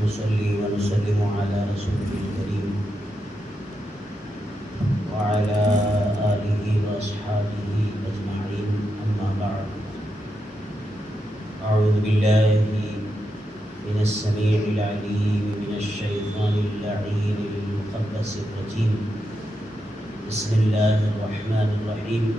نصلي ونسلم على رسوله الكريم وعلى آله وأصحابه أجمعين، أما بعد. أعوذ بالله من السميع العليم من الشيطان اللعين المقدس الرجيم. بسم الله الرحمن الرحيم.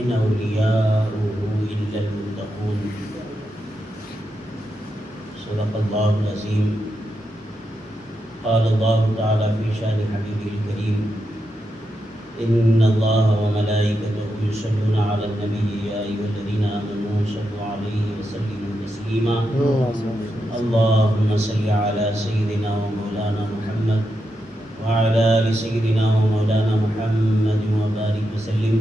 إن أولياؤه إلا المتقون. صدق الله العظيم. قال الله تعالى في شأن حبيبه الكريم: إن الله وملائكته يصلون على النبي يا أيها الذين آمنوا صلوا عليه وسلموا تسليما. اللهم صل على سيدنا ومولانا محمد وعلى آل سيدنا ومولانا محمد وبارك وسلم.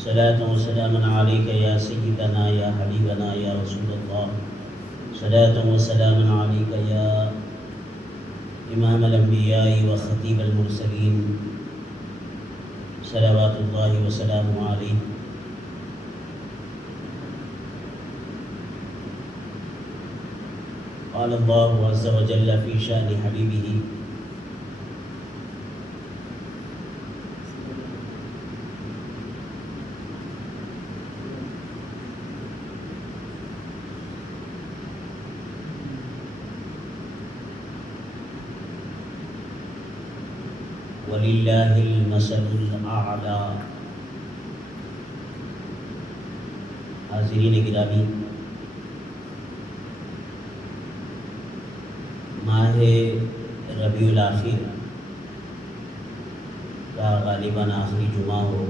صلاة وسلام عليك يا سيدنا يا حبيبنا يا رسول الله. صلاة وسلام عليك يا إمام الأنبياء وخطيب المرسلين. صلوات الله وسلامه عليه. قال الله عز وجل في شأن حبيبه: وَلِلَّهِ الْمَثَلُ الْأَعْلَى. حاضرین گرامی، ماہ ربیع الاخر کا غالباً آخری جمعہ ہو.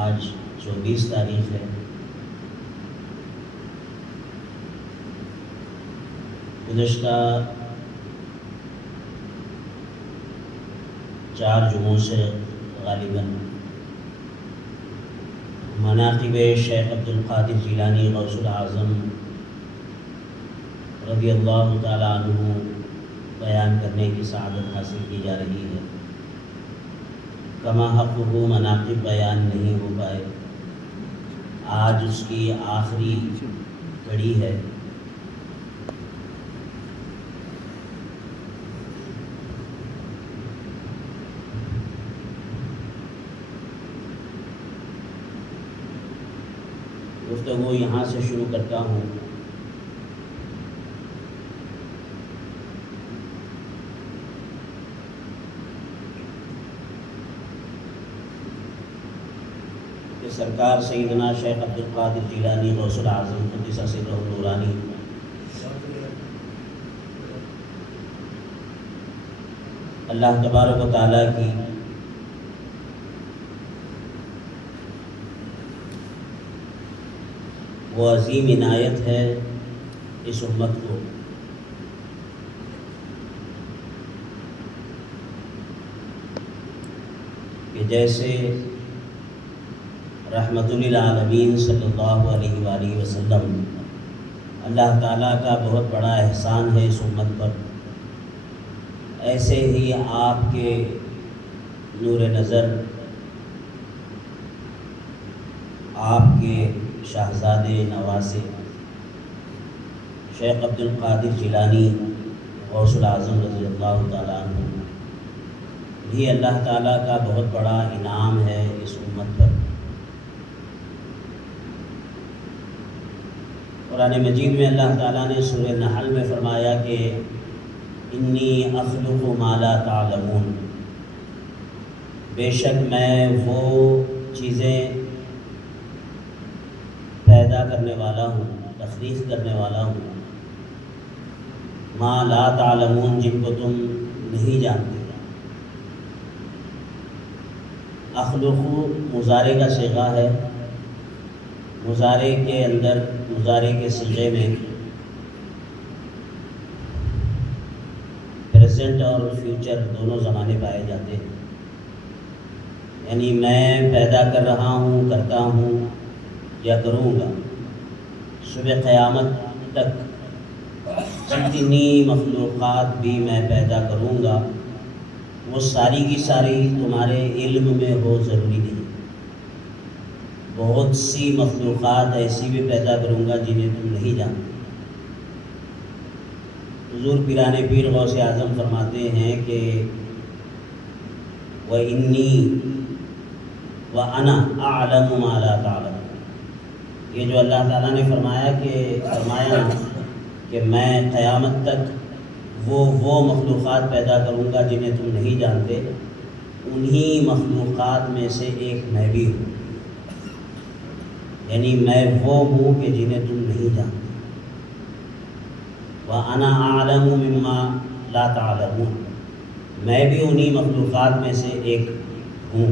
آج 24 تاریخ ہے. گزشتہ 4 جمعوں سے غالباً مناقب شیخ عبد القادر جیلانی غوث الاعظم رضی اللہ تعالیٰ عنہ بیان کرنے کی سعادت حاصل کی جا رہی ہے. کما حق وہ مناقب بیان نہیں ہو پائے. آج اس کی آخری کڑی ہے. گفتگو یہاں سے شروع کرتا ہوں. کہ سرکار سیدنا شیخ عبد القادر جیلانی غوث الاعظم قدس سرہ النورانی اللہ تبارک و تعالیٰ کی وہ عظیم عنایت ہے اس امت کو کہ جیسے رحمت للعالمین صلی اللہ علیہ وآلہ وسلم اللہ تعالیٰ کا بہت بڑا احسان ہے اس امت پر، ایسے ہی آپ کے نور نظر، آپ کے شاہزادے نواسے شیخ عبد القادر جیلانی غوث الاعظم رضی اللہ تعالیٰ عنہ بھی اللہ تعالیٰ کا بہت بڑا انعام ہے اس امت پر. قرآن مجید میں اللہ تعالیٰ نے سورہ نحل میں فرمایا کہ انی اخلق ما لا تعلمون، بے شک میں وہ چیزیں پیدا کرنے والا ہوں، تخلیق کرنے والا ہوں، ما لا تعلمون، جن کو تم نہیں جانتے. اخلق مضارع کا صیغہ ہے. مضارع کے اندر، مضارع کے صیغے میں پریزنٹ اور فیوچر دونوں زمانے پائے جاتے ہیں. یعنی میں پیدا کر رہا ہوں، کرتا ہوں یا کروں گا. صبح قیامت تک جتنی مخلوقات بھی میں پیدا کروں گا وہ ساری کی ساری تمہارے علم میں ہو ضروری نہیں. بہت سی مخلوقات ایسی بھی پیدا کروں گا جنہیں تم نہیں جانتے. حضور پیران پیر غوث اعظم فرماتے ہیں کہ وَإِنِّي وَأَنَا أَعْلَمُ مَا لَا تَعْلَمُونَ. یہ جو اللہ تعالیٰ نے فرمایا کہ میں قیامت تک وہ مخلوقات پیدا کروں گا جنہیں تم نہیں جانتے، انہی مخلوقات میں سے ایک میں بھی ہوں. یعنی میں وہ ہوں کہ جنہیں تم نہیں جانتے. وَأَنَا أَعْلَمُ مِمَّا لَا تَعْلَمُونَ. میں بھی انہی مخلوقات میں سے ایک ہوں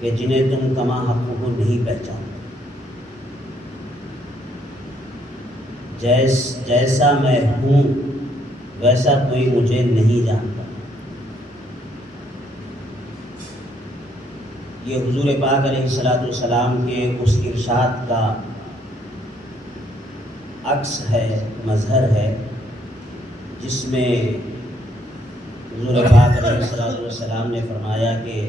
کہ جنہیں تم کما حق کو نہیں پہچانتے. جیسا میں ہوں ویسا کوئی مجھے نہیں جانتا. یہ حضور پاک علیہ السلام کے اس ارشاد کا عکس ہے، مظہر ہے، جس میں حضور پاک علیہ السلام نے فرمایا کہ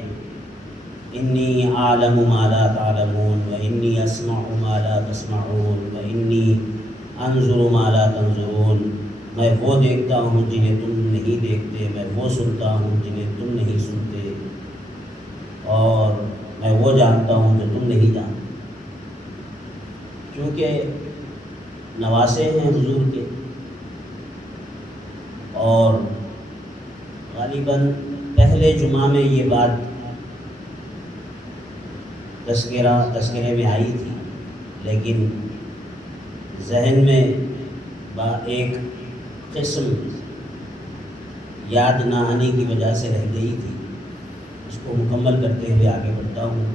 انی اعلم ما لا تعلمون وانی اسمع ما لا تسمعون وانی انظر ما لا تنظرون. میں وہ دیکھتا ہوں جنہیں تم نہیں دیکھتے، میں وہ سنتا ہوں جنہیں تم نہیں سنتے، اور میں وہ جانتا ہوں جو تم نہیں جانتے. کیونکہ نواسے ہیں حضور کے، اور غالباً پہلے جمعہ میں یہ بات تذکرے میں آئی تھی، لیکن ذہن میں ایک قسم یاد نہ آنے کی وجہ سے رہ گئی تھی. اس کو مکمل کرتے ہوئے آگے بڑھتا ہوں.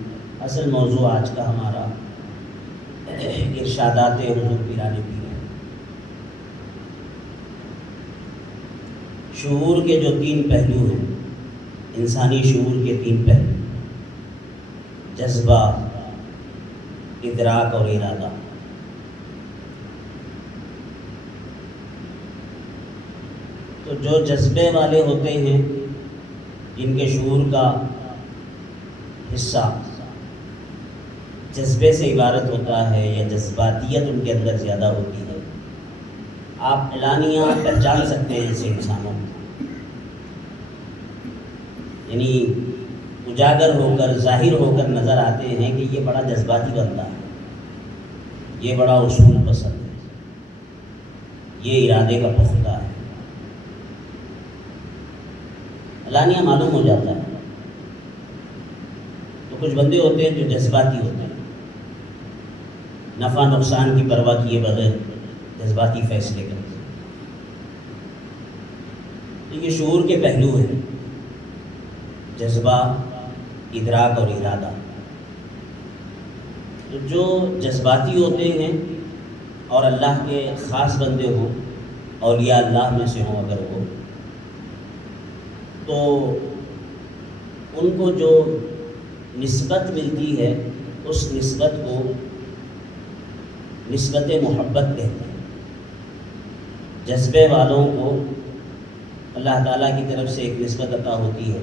اصل موضوع آج کا ہمارا ارشادات حضور پیران پیر ہے. شعور کے جو 3 پہلو ہیں، انسانی شعور کے 3 پہلو: جذبہ، ادراک اور ارادہ. تو جو جذبے والے ہوتے ہیں، جن کے شعور کا حصہ جذبے سے عبارت ہوتا ہے یا جذباتیت ان کے اندر زیادہ ہوتی ہے، آپ اعلانیہ پہچان سکتے ہیں ایسے انسانوں کو. یعنی اجاگر ہو کر، ظاہر ہو کر نظر آتے ہیں کہ یہ بڑا جذباتی بندہ ہے، یہ بڑا اصول پسند ہے، یہ ارادے کا پختہ ہے. اعلانیہ معلوم ہو جاتا ہے. تو کچھ بندے ہوتے ہیں جو جذباتی ہوتے ہیں، نفع نقصان کی پرواہ کیے بغیر جذباتی فیصلے کرتے ہیں. تو یہ شعور کے پہلو ہیں: جذبہ، ادراک اور ارادہ. تو جو جذباتی ہوتے ہیں اور اللہ کے خاص بندے ہوں، اولیاء اللہ میں سے ہوں اگر وہ، تو ان کو جو نسبت ملتی ہے اس نسبت کو نسبت محبت کہتے ہیں. جذبے والوں کو اللہ تعالیٰ کی طرف سے ایک نسبت عطا ہوتی ہے،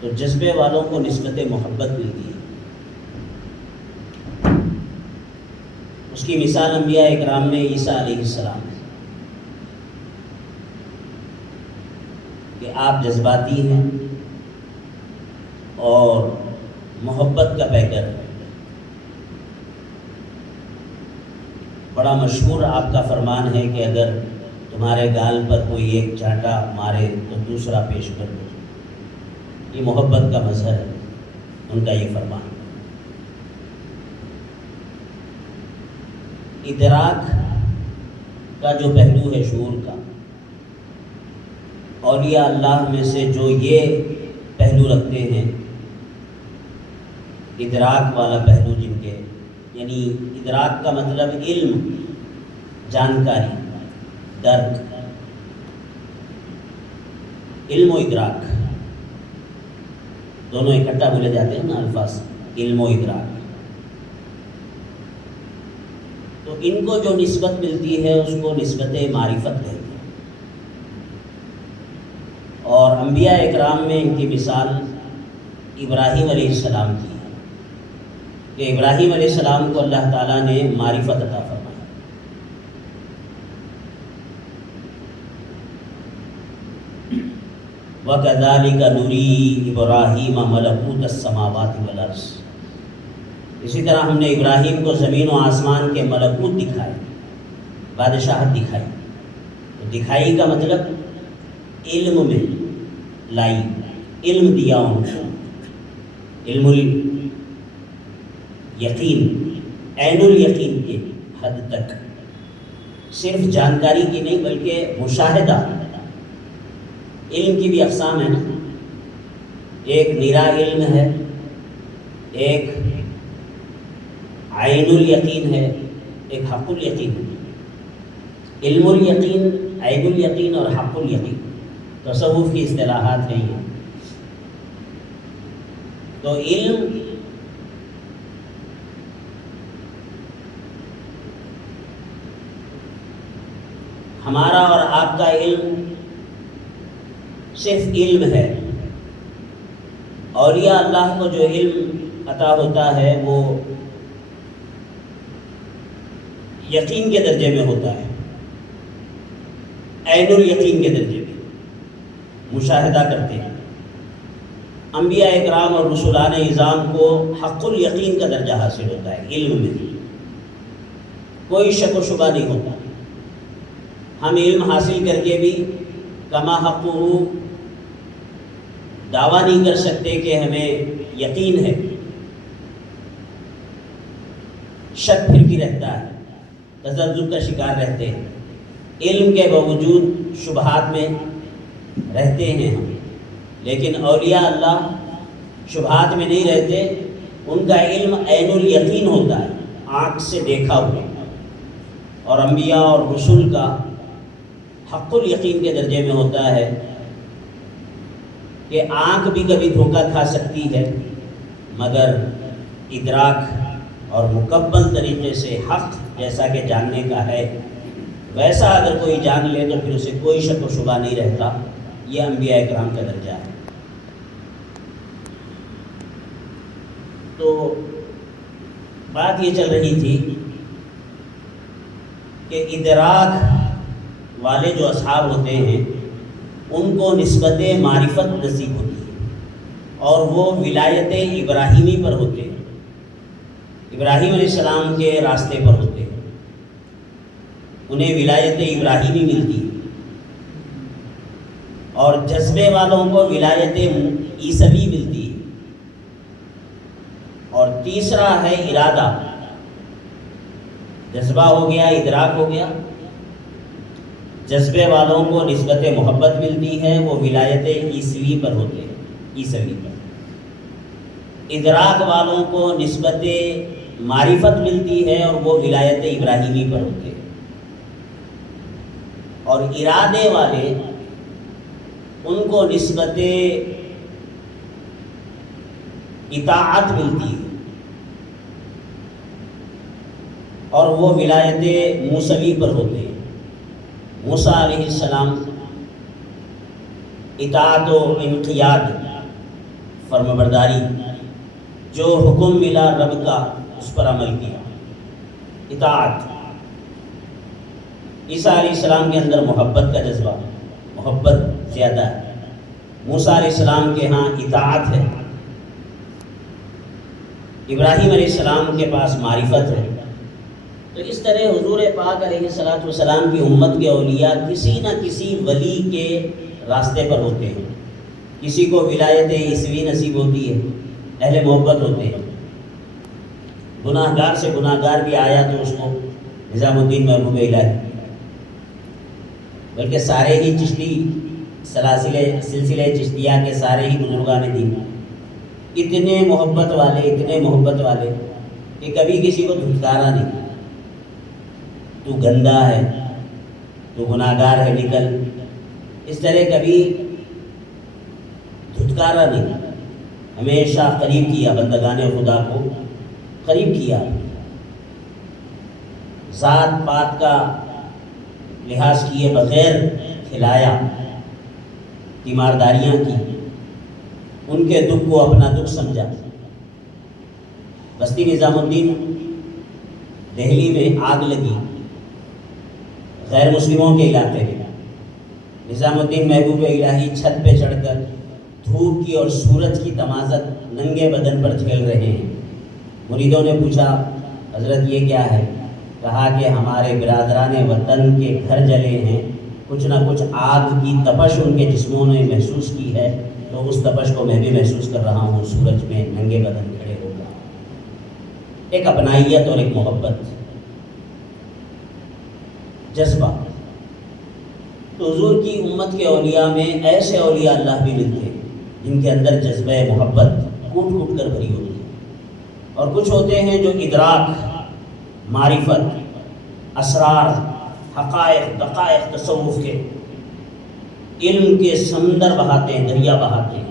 تو جذبے والوں کو نسبت محبت ملتی ہے. اس کی مثال انبیاء اکرام میں عیسیٰ علیہ السلام ہے کہ آپ جذباتی ہیں اور محبت کا پیکر ہے. بڑا مشہور آپ کا فرمان ہے کہ اگر تمہارے گال پر کوئی ایک چانٹا مارے تو دوسرا پیش کر دو. یہ محبت کا مظہر ہے ان کا یہ فرمان. ادراک کا جو پہلو ہے شعور کا، اولیاء اللہ میں سے جو یہ پہلو رکھتے ہیں، ادراک والا پہلو جن کے، یعنی ادراک کا مطلب علم، جانکاری، درک. علم و ادراک دونوں اکٹھا بولے جاتے ہیں نا الفاظ، علم و ادراک. تو ان کو جو نسبت ملتی ہے اس کو نسبت معرفت کہتے ہیں۔ اور انبیاء اکرام میں ان کی مثال ابراہیم علیہ السلام کی ہے کہ ابراہیم علیہ السلام کو اللہ تعالیٰ نے معرفت عطا فرمائی۔ وَكَذَلِكَ نُرِي إِبْرَاهِيمَ مَلَكُوتَ السَّمَاوَاتِ وَالْأَرْضِ، اسی طرح ہم نے ابراہیم کو زمین و آسمان کے ملکوت دکھائے، بادشاہت دکھائی۔ تو دکھائی کا مطلب علم میں لائی، علم دیا ان کو، علم الیقین، عین الیقین کے حد تک، صرف جانکاری کی نہیں بلکہ مشاہدہ۔ علم کی بھی اقسام ہیں نا، ایک نیرا علم ہے، ایک عین الیقین ہے، ایک حق الیقین ہے۔ علم الیقین، عین الیقین اور حق الیقین تصوف کی اصطلاحات ہیں یہ۔ تو علم ہمارا اور آپ کا علم صرف علم ہے۔ اولیاء اللہ کو جو علم عطا ہوتا ہے وہ یقین کے درجے میں ہوتا ہے، عین الیقین کے درجے میں، مشاہدہ کرتے ہیں۔ انبیاء اکرام اور رسولان اعظام کو حق الیقین کا درجہ حاصل ہوتا ہے، علم میں کوئی شک و شبہ نہیں ہوتا۔ ہم علم حاصل کر کے بھی کما حقہ دعویٰ نہیں کر سکتے کہ ہمیں یقین ہے، شک پھر بھی رہتا ہے، تذبذب کا شکار رہتے ہیں، علم کے باوجود شبہات میں رہتے ہیں ہم۔ لیکن اولیاء اللہ شبہات میں نہیں رہتے، ان کا علم عین الیقین ہوتا ہے، آنکھ سے دیکھا ہوا۔ اور انبیاء اور رسول کا حق الیقین کے درجے میں ہوتا ہے کہ آنکھ بھی کبھی دھوکہ کھا سکتی ہے، مگر ادراک اور مکمل طریقے سے حق جیسا کہ جاننے کا ہے ویسا اگر کوئی جان لے تو پھر اسے کوئی شک و شبہ نہیں رہتا۔ یہ انبیاء اکرام کا درجہ ہے۔ تو بات یہ چل رہی تھی کہ ادراک والے جو اصحاب ہوتے ہیں ان کو نسبت معرفت نصیب ہوتی ہے اور وہ ولایت ابراہیمی پر ہوتے ہیں، ابراہیم علیہ السلام کے راستے پر ہوتے ہیں، انہیں ولایت ابراہیمی ملتی ہے۔ اور جذبے والوں کو ولایت عیسوی ملتی ہے۔ اور تیسرا ہے ارادہ، جذبہ ہو گیا، ادراک ہو گیا، جذبے والوں کو نسبت محبت ملتی ہے، وہ ولایت عیسوی پر ہوتے ہیں، عیسوی پر۔ ادراک والوں کو نسبت معرفت ملتی ہے اور وہ ولایت ابراہیمی پر ہوتے ہیں۔ اور ارادے والے ان کو نسبت اطاعت ملتی ہے اور وہ ولایت موسوی پر ہوتے ہیں۔ موسیٰ علیہ السلام اطاعت و انقیاد، فرمانبرداری، جو حکم ملا رب کا اس پر عمل کیا، اطاعت۔ عیسیٰ علیہ السلام کے اندر محبت کا جذبہ، محبت زیادہ ہے، موسیٰ علیہ السلام کے ہاں اطاعت ہے، ابراہیم علیہ السلام کے پاس معرفت ہے۔ تو اس طرح حضور پاک علیہ الصلوۃ والسلام کی امت کے اولیاء کسی نہ کسی ولی کے راستے پر ہوتے ہیں۔ کسی کو ولایت عیسوی نصیب ہوتی ہے، اہل محبت ہوتے ہیں۔ گناہ گار سے گناہ گار بھی آیا تو اس کو نظام الدین محبوب الہی، بلکہ سارے ہی چشتی سلسلے چشتیہ کے سارے ہی بزرگان دین اتنے محبت والے کہ کبھی کسی کو دھتکارا نہیں، تو گندا ہے، تو گناہ گار ہے، نکل، اس طرح کبھی دھتکارا نہیں، ہمیشہ قریب کیا، بندگان خدا کو قریب کیا، ذات پات کا لحاظ کیے بغیر کھلایا، تیمارداریاں کی، ان کے دکھ کو اپنا دکھ سمجھا۔ بستی نظام الدین دہلی میں آگ لگی غیر مسلموں کے علاقے میں، نظام الدین محبوب الہی چھت پہ چڑھ کر دھوپ کی اور سورج کی تمازت ننگے بدن پر جھیل رہے ہیں۔ مریدوں نے پوچھا حضرت یہ کیا ہے؟ کہا کہ ہمارے برادران وطن کے گھر جلے ہیں، کچھ نہ کچھ آگ کی تپش ان کے جسموں نے محسوس کی ہے، تو اس تپش کو میں بھی محسوس کر رہا ہوں سورج میں ننگے بدن کھڑے ہو کر۔ ایک اپنائیت اور ایک محبت، جذبہ۔ تو حضور کی امت کے اولیاء میں ایسے اولیاء اللہ بھی ملتے ہیں جن کے اندر جذبہ محبت کوٹ کوٹ کر بھری ہوتی ہے، اور کچھ ہوتے ہیں جو ادراک، معرفت، اسرار، حقائق، دقائق تصوف کے علم کے سمندر بہاتے ہیں، دریا بہاتے ہیں،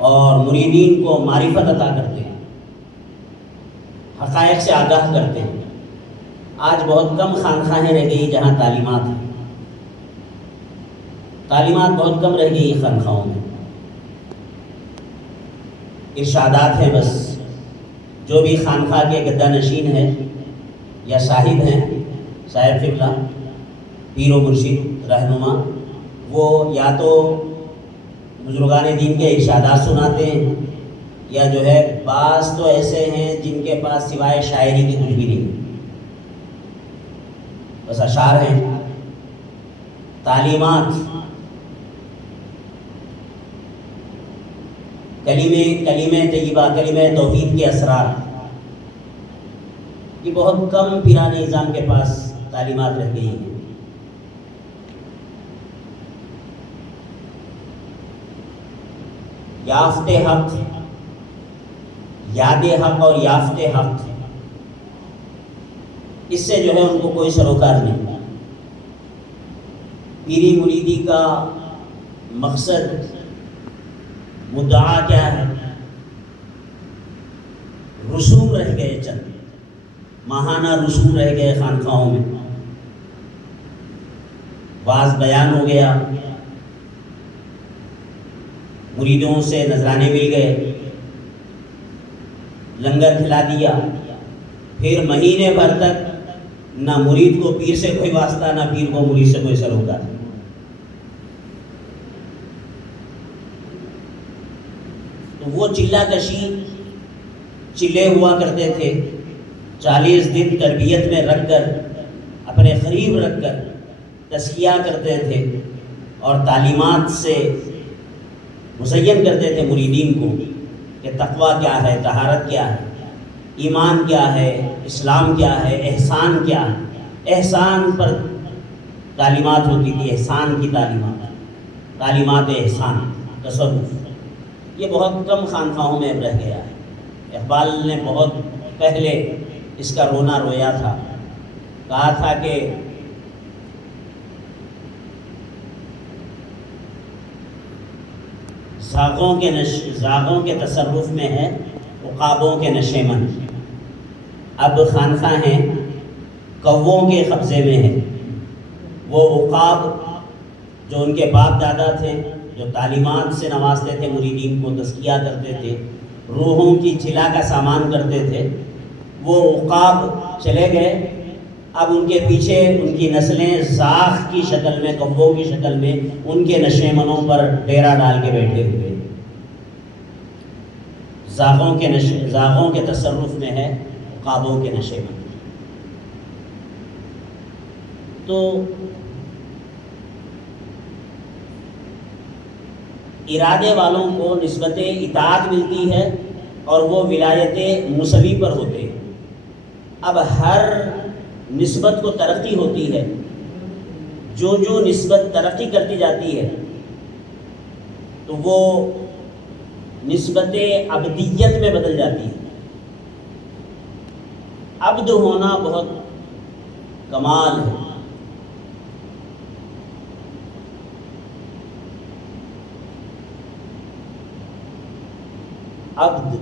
اور مریدین کو معرفت عطا کرتے ہیں، حقائق سے آگاہ کرتے ہیں۔ آج بہت کم خانقاہیں رہ گئی جہاں تعلیمات ہیں، تعلیمات بہت کم رہ گئی خانقاہوں میں، ارشادات ہیں بس۔ جو بھی خانقاہ کے گدہ نشین ہے یا صاحب ہیں، صاحب قبلہ، پیر و مرشد، رہنما، وہ یا تو بزرگان دین کے ارشادات سناتے ہیں، یا جو ہے بعض تو ایسے ہیں جن کے پاس سوائے شاعری کی کچھ بھی نہیں، بس اشعار ہیں۔ تعلیمات، کلمہ طیبہ، کلمہ توحید کے اسرار، یہ بہت کم پیران نظام کے پاس تعلیمات رہ گئی ہیں۔ یافت حق، یاد حق اور یافت حق، اس سے جو ہے ان کو کوئی سروکار نہیں۔ پیری مریدی کا مقصد، مدعا کیا ہے؟ رسوم رہ گئے، چند ماہانہ رسوم رہ گئے خانقاہوں میں، واعظ بیان ہو گیا، مریدوں سے نذرانے مل گئے، لنگر کھلا دیا، پھر مہینے بھر تک نہ مرید کو پیر سے کوئی واسطہ، نہ پیر کو مرید سے کوئی سروکار۔ تو وہ چلہ کشی چلے ہوا کرتے تھے، 40 دن تربیت میں رکھ کر، اپنے قریب رکھ کر تزکیہ کرتے تھے، اور تعلیمات سے مزین کرتے تھے مریدین کو کہ تقویٰ کیا ہے، طہارت کیا ہے، ایمان کیا ہے، اسلام کیا ہے، احسان کیا ہے۔ احسان پر تعلیمات ہوتی تھی، احسان کی تعلیمات احسان، تصوف، یہ بہت کم خانقاہوں میں اب رہ گیا ہے۔ اقبال نے بہت پہلے اس کا رونا رویا تھا، کہا تھا کہ زاغوں کے تصرف میں ہے عقابوں کے نشے من، اب خانقاہیں کووں کے قبضے میں ہے۔ وہ عقاب جو ان کے باپ دادا تھے، جو تعلیمات سے نوازتے تھے مریدین کو، تزکیہ کرتے تھے، روحوں کی جلا کا سامان کرتے تھے، وہ عقاب چلے گئے، اب ان کے پیچھے ان کی نسلیں زاغ کی شکل میں، کووں کی شکل میں ان کے نشے منوں پر ڈیرا ڈال کے بیٹھے ہوئے۔ زاغوں کے تصرف میں ہے عقابوں کے نشے من۔ تو ارادے والوں کو نسبت اطاعت ملتی ہے اور وہ ولایت موسوی پر ہوتے ہیں۔ اب ہر نسبت کو ترقی ہوتی ہے، جو نسبت ترقی کرتی جاتی ہے تو وہ نسبت عبدیت میں بدل جاتی ہے۔ عبد ہونا بہت کمال ہے۔ عبد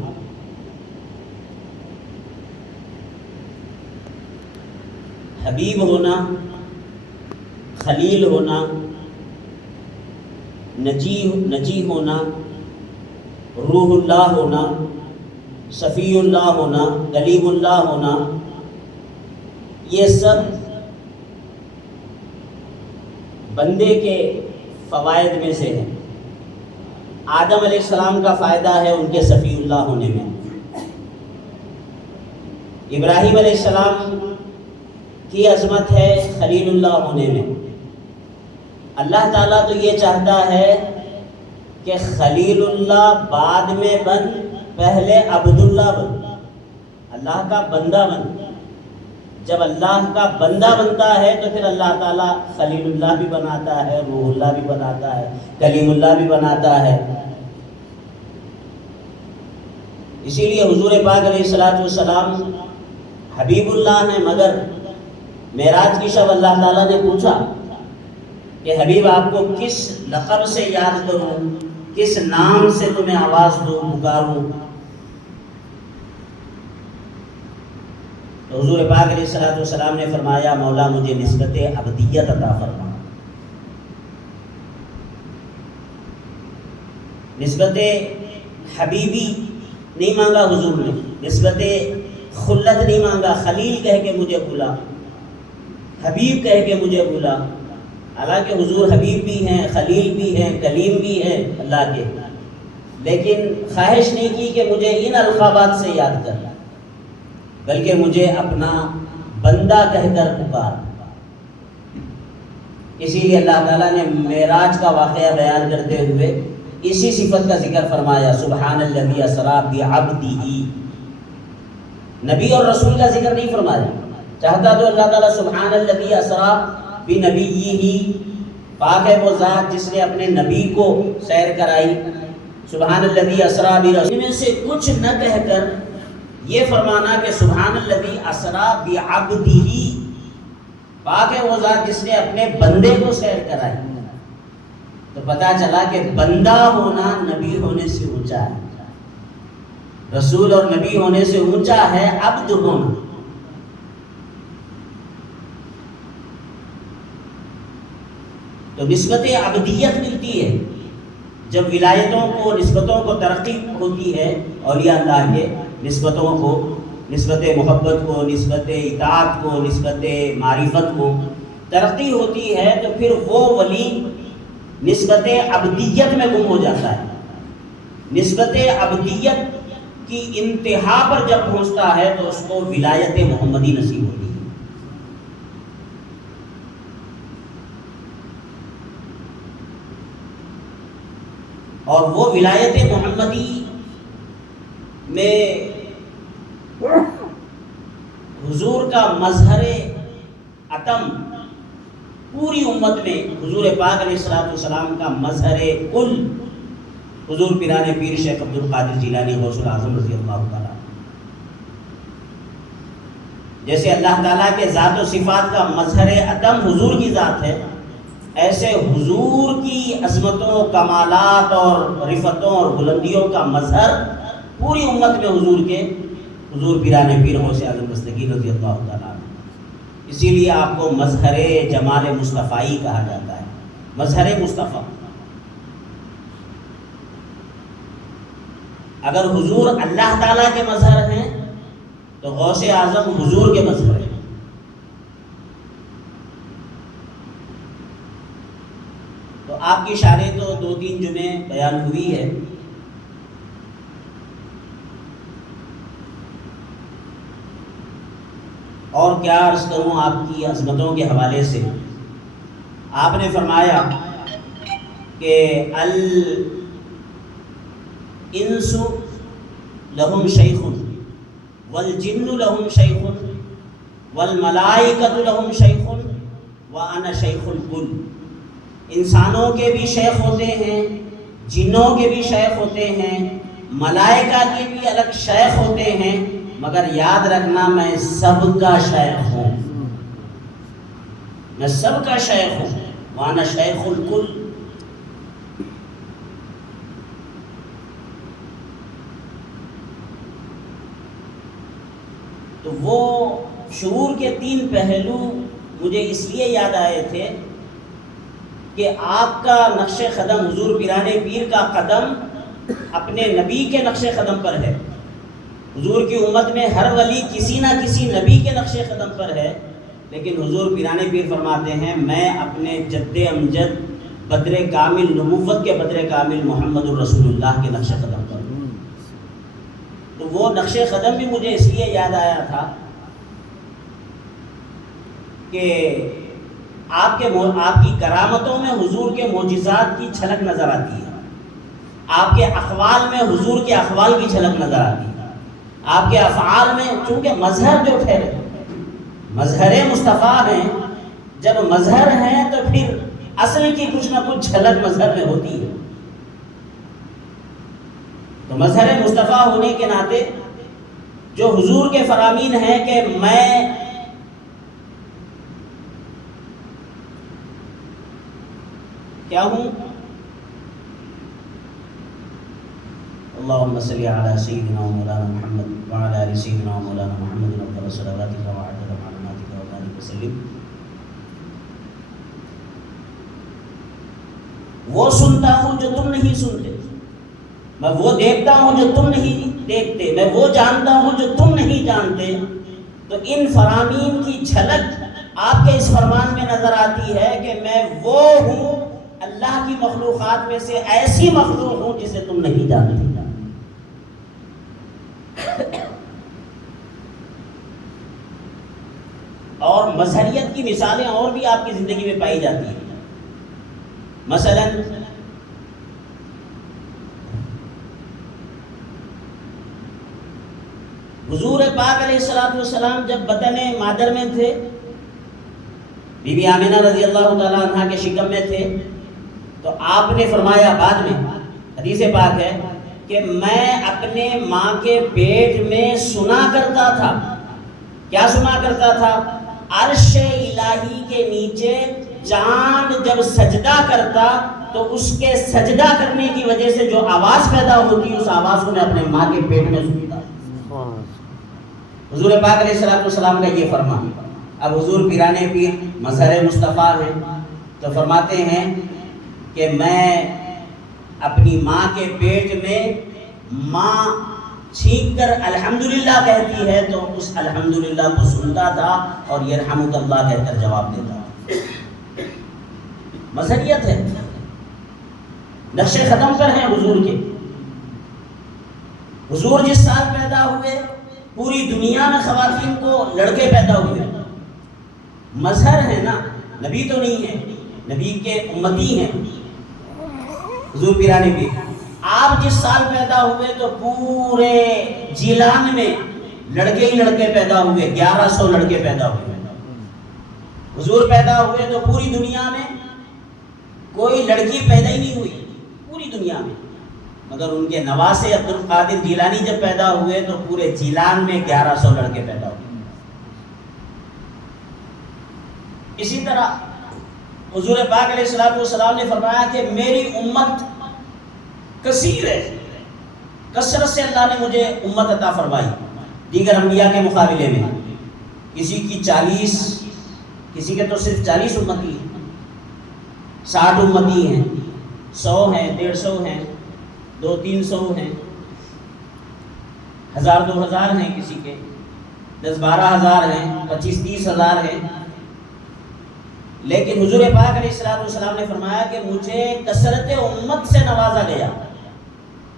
حبیب ہونا، خلیل ہونا، نجی ہونا، روح اللہ ہونا، صفی اللہ ہونا، کلیم اللہ ہونا، یہ سب بندے کے فوائد میں سے ہے۔ آدم علیہ السلام کا فائدہ ہے ان کے صفی اللہ ہونے میں، ابراہیم علیہ السلام کی عظمت ہے خلیل اللہ ہونے میں۔ اللہ تعالیٰ تو یہ چاہتا ہے کہ خلیل اللہ بعد میں بن، پہلے عبداللہ بن، اللہ کا بندہ بن۔ جب اللہ کا بندہ بنتا ہے تو پھر اللہ تعالیٰ خلیل اللہ بھی بناتا ہے، روح اللہ بھی بناتا ہے، کلیم اللہ بھی بناتا ہے۔ اسی لیے حضور پاک علیہ السلام حبیب اللہ ہیں، مگر معراج کی شب اللہ تعالیٰ نے پوچھا کہ حبیب آپ کو کس لقب سے یاد کروں، کس نام سے تمہیں آواز دوں، پکاروں؟ تو حضور پاک علیہ السلام نے فرمایا مولا مجھے نسبت عبدیت عطا فرما۔ نسبت حبیبی نہیں مانگا حضور نے، نسبت خلت نہیں مانگا، خلیل کہہ کے مجھے بولا، حبیب کہہ کے مجھے بولا۔ حالانکہ حضور حبیب بھی ہیں، خلیل بھی ہیں، کلیم بھی ہیں اللہ کے، لیکن خواہش نہیں کی کہ مجھے ان القابات سے یاد کرنا، بلکہ مجھے اپنا بندہ کہہ کر پکار۔ اسی لیے اللہ تعالیٰ نے معراج کا واقعہ بیان کرتے ہوئے اسی صفت کا ذکر فرمایا، سبحان الذی اسریٰ بعبدہ۔ نبی اور رسول کا ذکر نہیں فرمایا، چاہتا تو اللہ تعالیٰ سبحان الذی اسریٰ بنبیہ، پاک ہے وہ ذات جس نے اپنے نبی کو سیر کرائی، سبحان الذی اسریٰ برسولہ، میں سے کچھ نہ کہہ کر یہ فرمانا کہ سبحان الذی اسریٰ بعبدہ، پاک ہے وہ ذات جس نے اپنے بندے کو سیر کرائی۔ تو پتہ چلا کہ بندہ ہونا نبی ہونے سے اونچا ہے، رسول اور نبی ہونے سے اونچا ہے عبد ہونا۔ تو نسبت عبدیت ملتی ہے جب ولایتوں کو، نسبتوں کو ترقی ہوتی ہے، اولیاء اللہ کے نسبتوں کو، نسبت محبت کو، نسبت اطاعت کو، نسبت معرفت کو ترقی ہوتی ہے، تو پھر وہ ولی نسبت عبدیت میں گم ہو جاتا ہے۔ نسبت عبدیت کی انتہا پر جب پہنچتا ہے تو اس کو ولایت محمدی نصیب ہوتی ہے۔ اور وہ ولایت محمدی میں حضور کا مظہر عتم پوری امت میں، حضور پاک علیہ السلام کا مظہر کل حضور پیران پیر شیخ عبد القادر جیلانی غوث الاعظم رضی اللہ تعالیٰ، جیسے اللہ تعالیٰ کے ذات و صفات کا مظہر عتم حضور کی ذات ہے، ایسے حضور کی عظمتوں، کمالات اور رفتوں اور بلندیوں کا مظہر پوری امت میں حضور کے، حضور پیران پیر غوث اعظم دستگیر رضی اللہ تعالیٰ۔ اسی لیے آپ کو مظہر جمال مصطفی کہا جاتا ہے، مظہر مصطفیٰ۔ اگر حضور اللہ تعالیٰ کے مظہر ہیں تو غوث اعظم حضور کے مظہر ہیں۔ تو آپ کی شانیں تو 2-3 جمعے بیان ہوئی ہے، اور کیا عرض کروں آپ کی عظمتوں کے حوالے سے۔ آپ نے فرمایا کہ الانس لہم شیخ والجن لہم شیخ والملائکۃ لہم شیخ وانا شیخ الکل۔ انسانوں کے بھی شیخ ہوتے ہیں، جنوں کے بھی شیخ ہوتے ہیں، ملائکہ کے بھی الگ شیخ ہوتے ہیں، مگر یاد رکھنا میں سب کا شیخ ہوں، میں سب کا شیخ ہوں، وانا شیخ الکل۔ تو وہ شعور کے 3 پہلو مجھے اس لیے یاد آئے تھے کہ آپ کا نقش قدم، حضور پیران پیر کا قدم اپنے نبی کے نقش قدم پر ہے. حضور کی امت میں ہر ولی کسی نہ کسی نبی کے نقش قدم پر ہے، لیکن حضور پیران پیر فرماتے ہیں میں اپنے جد امجد بدر کامل، نبوت کے بدر کامل محمد الرسول اللہ کے نقش قدم پر ہوں. تو وہ نقش قدم بھی مجھے اس لیے یاد آیا تھا کہ آپ کی کرامتوں میں حضور کے معجزات کی جھلک نظر آتی ہے، آپ کے اقوال میں حضور کے اقوال کی جھلک نظر آتی ہے، آپ کے افعال میں، چونکہ مظہر جو ٹھہرے مظہر مصطفیٰ ہیں، جب مظہر ہیں تو پھر اصل کی کچھ نہ کچھ جھلک مظہر میں ہوتی ہے. تو مظہر مصطفیٰ ہونے کے ناطے جو حضور کے فرامین ہیں کہ میں کیا ہوں، اللہم صلی علی سیدنا و مولانا محمد وعلی آل سیدنا و مولانا محمد افضل صلواتک و اعظم معلوماتک و بارک وسلم. وہ سنتا ہوں جو تم نہیں سنتے، میں وہ دیکھتا ہوں جو تم نہیں دیکھتے، میں وہ جانتا ہوں جو تم نہیں جانتے. تو ان فرامین کی جھلک آپ کے اس فرمان میں نظر آتی ہے کہ میں وہ ہوں اللہ کی مخلوقات میں سے ایسی مخلوق ہوں جسے تم نہیں جانتے. اور مظہریت کی مثالیں اور بھی آپ کی زندگی میں پائی جاتی ہیں. مثلا حضور پاک علیہ السلام جب بطن مادر میں تھے، بی بی آمنہ رضی اللہ تعالیٰ عنہ کے شکم میں تھے، تو آپ نے فرمایا بعد میں، حدیث پاک ہے کہ میں اپنے ماں کے پیٹ میں سنا کرتا تھا. کیا سنا کرتا تھا؟ عرش الہی کے نیچے چاند جب سجدہ کرتا تو اس کے سجدہ کرنے کی وجہ سے جو آواز پیدا ہوتی، اس آواز کو میں اپنے ماں کے پیٹ میں سنتا. حضور پاک علیہ السلام کا یہ فرمان. اب حضور پیران پیر مظہر مصطفیٰ ہیں تو فرماتے ہیں کہ میں اپنی ماں کے پیٹ میں، ماں چھینک کر الحمدللہ کہتی ہے تو اس الحمدللہ کو سنتا تھا اور یرحمک اللہ کہہ کر جواب دیتا تھا. مظہریت ہے، نقش قدم پر ہیں حضور کے. حضور جس سال پیدا ہوئے پوری دنیا میں خواتین کو لڑکے پیدا ہوئے. مظہر ہے نا، نبی تو نہیں ہے، نبی کے امتی ہیں حضور پیران پیر. آپ جس سال پیدا ہوئے تو پورے جیلان میں لڑکے ہی لڑکے پیدا ہوئے، 1100 لڑکے پیدا ہوئے. حضور پیدا ہوئے تو پوری دنیا میں کوئی لڑکی پیدا ہی نہیں ہوئی پوری دنیا میں، مگر ان کے نواسے عبد القادر جیلانی جب پیدا ہوئے تو پورے جیلان میں 1100 لڑکے پیدا ہوئے. اسی طرح حضور پاک علیہ السلام نے فرمایا کہ میری امت کثیر ہے، کثرت سے اللہ نے مجھے امت عطا فرمائی دیگر انبیاء کے مقابلے میں. کسی کی 40، کسی کے تو صرف 40 امتی ہیں، 60 امتی ہیں، 100 ہیں، 150 ہیں، 200-300 ہیں، 1000-2000 ہیں، کسی کے 10-12 ہزار ہیں، 25-30 ہزار ہیں. لیکن حضور پاک علیہ السلام نے فرمایا کہ مجھے کثرت امت سے نوازا گیا.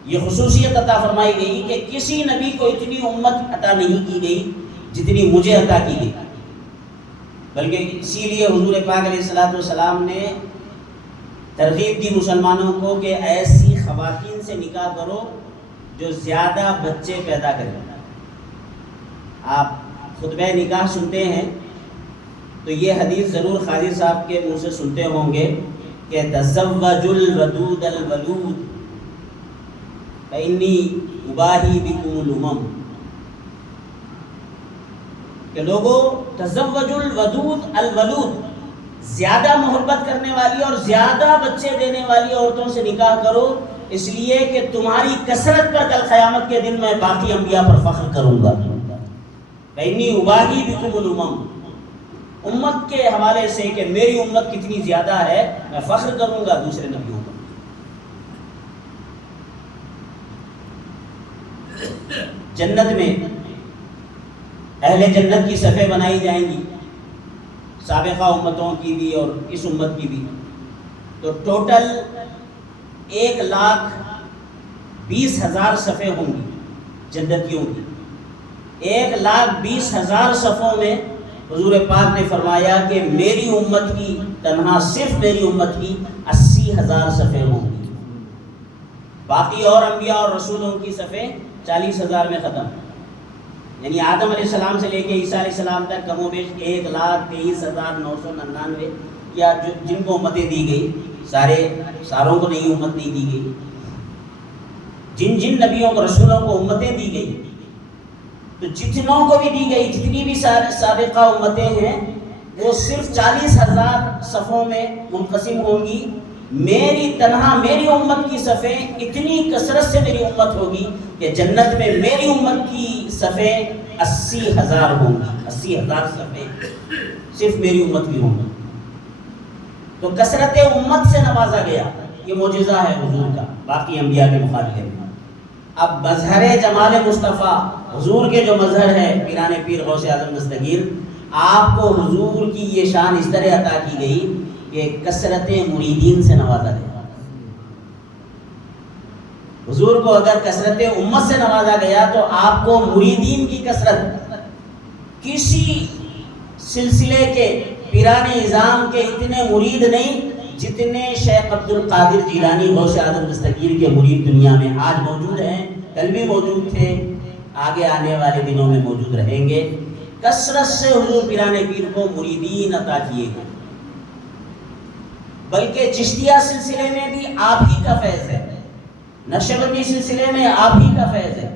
یہ خصوصیت عطا فرمائی گئی کہ کسی نبی کو اتنی امت عطا نہیں کی گئی جتنی مجھے عطا کی گئی. بلکہ اسی لیے حضور پاک علیہ السلام نے ترغیب دی مسلمانوں کو کہ ایسی خواتین سے نکاح کرو جو زیادہ بچے پیدا کریں. آپ خطبہ نکاح سنتے ہیں تو یہ حدیث ضرور خاجی صاحب کے منہ سے سنتے ہوں گے کہ تزوج الودود الولود فإنی اباہی بکم الامم، کہ لوگوں تزوج الودود الولود، زیادہ محبت کرنے والی اور زیادہ بچے دینے والی عورتوں سے نکاح کرو، اس لیے کہ تمہاری کثرت پر کل قیامت کے دن میں باقی انبیاء پر فخر کروں گا. فإنی اباہی بکم الامم، امت کے حوالے سے کہ میری امت کتنی زیادہ ہے میں فخر کروں گا دوسرے نبیوں پر۔ جنت میں اہل جنت کی صفیں بنائی جائیں گی، سابقہ امتوں کی بھی اور اس امت کی بھی، تو ٹوٹل 1,20,000 صفیں ہوں گی جنتیوں کی۔ 1,20,000 صفوں میں حضور پاک نے فرمایا کہ میری امت کی، تنہا صرف میری امت کی 80,000 صفیں ہوں گی، باقی اور انبیاء اور رسولوں کی صفیں 40,000 میں ختم۔ یعنی آدم علیہ السلام سے لے کے عیسیٰ علیہ السلام تک کم و بیش 1,23,999 یا جن کو امتیں دی گئی، ساروں کو نئی امت نہیں دی گئی، جن نبیوں کو رسولوں کو امتیں دی گئی، تو جتنوں کو بھی دی گئی، جتنی بھی سابقہ امتیں ہیں وہ صرف 40,000 صفوں میں منقسم ہوں گی۔ میری امت کی صفیں اتنی کثرت سے میری امت ہوگی کہ جنت میں میری امت کی صفیں 80,000 ہوں گی، 80,000 صفیں صرف میری امت کی ہوں گی۔ تو کثرت امت سے نوازا گیا، یہ معجزہ ہے حضور کا باقی انبیاء کے مقابلے میں۔ اب مظہر جمال مصطفیٰ، حضور کے جو مظہر ہے پیران پیر غوث اعظم دستگیر، آپ کو حضور کی یہ شان اس طرح عطا کی گئی کہ کثرت مریدین سے نوازا گیا۔ حضور کو اگر کثرت امت سے نوازا گیا تو آپ کو مریدین کی کثرت، کسی سلسلے کے پیران اعظام کے اتنے مرید نہیں جتنے شیخ عبد القادر جیلانی غوث اعظم دستگیر کے مرید دنیا میں آج موجود ہیں، کل بھی موجود تھے، آگے آنے والے دنوں میں موجود رہیں گے۔ کثرت سے حضور پیران پیر کو مریدین عطا کیے گئے، بلکہ چشتیہ سلسلے میں بھی آپ ہی کا فیض ہے، نقشبندی سلسلے میں آپ ہی کا فیض ہے،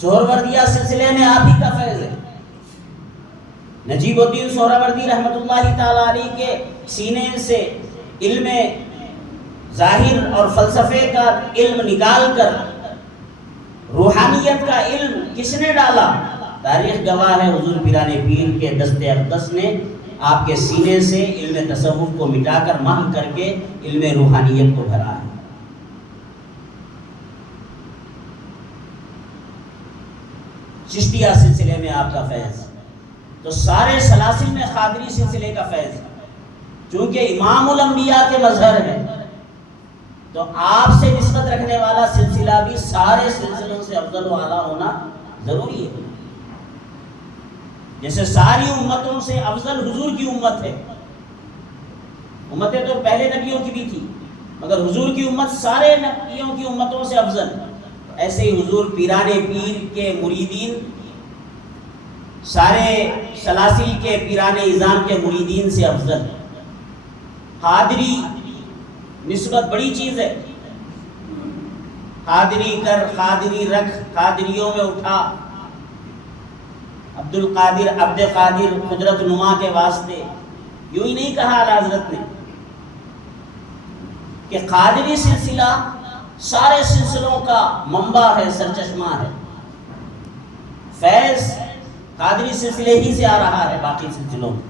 سہروردیہ سلسلے میں آپ ہی کا فیض ہے۔ نجیب الدین سہروردی رحمۃ اللہ تعالی علیہ کے سینے سے علم ظاہر اور فلسفے کا علم نکال کر روحانیت کا علم کس نے ڈالا؟ تاریخ گواہ ہے، حضور پیران پیر کے دست اقدس نے آپ کے سینے سے علم تصوف کو مٹا کر محو کر کے علم روحانیت کو بھرا ہے۔ چشتیہ سلسلے میں آپ کا فیض، تو سارے سلاسل میں قادری سلسلے کا فیض، چونکہ امام الانبیاء کے مظہر ہے تو آپ سے نسبت رکھنے والا سلسلہ بھی سارے سلسلوں سے افضل و اعلیٰ ہونا ضروری ہے۔ جیسے ساری امتوں سے افضل حضور کی امت ہے، امتیں تو پہلے نبیوں کی بھی تھی مگر حضور کی امت سارے نبیوں کی امتوں سے افضل، ایسے ہی حضور پیران پیر کے مریدین سارے سلاسل کے پیران اعظام کے مریدین سے افضل۔ قادری نسبت بڑی چیز ہے، قادری کر قادری رکھ قادریوں میں اٹھا، عبد القادر عبد قادر قدرت نما کے واسطے، یوں ہی نہیں کہا اعلیٰ حضرت نے کہ قادری سلسلہ سارے سلسلوں کا منبع ہے، سرچشمہ ہے، فیض قادری سلسلے ہی سے آ رہا ہے باقی سلسلوں میں۔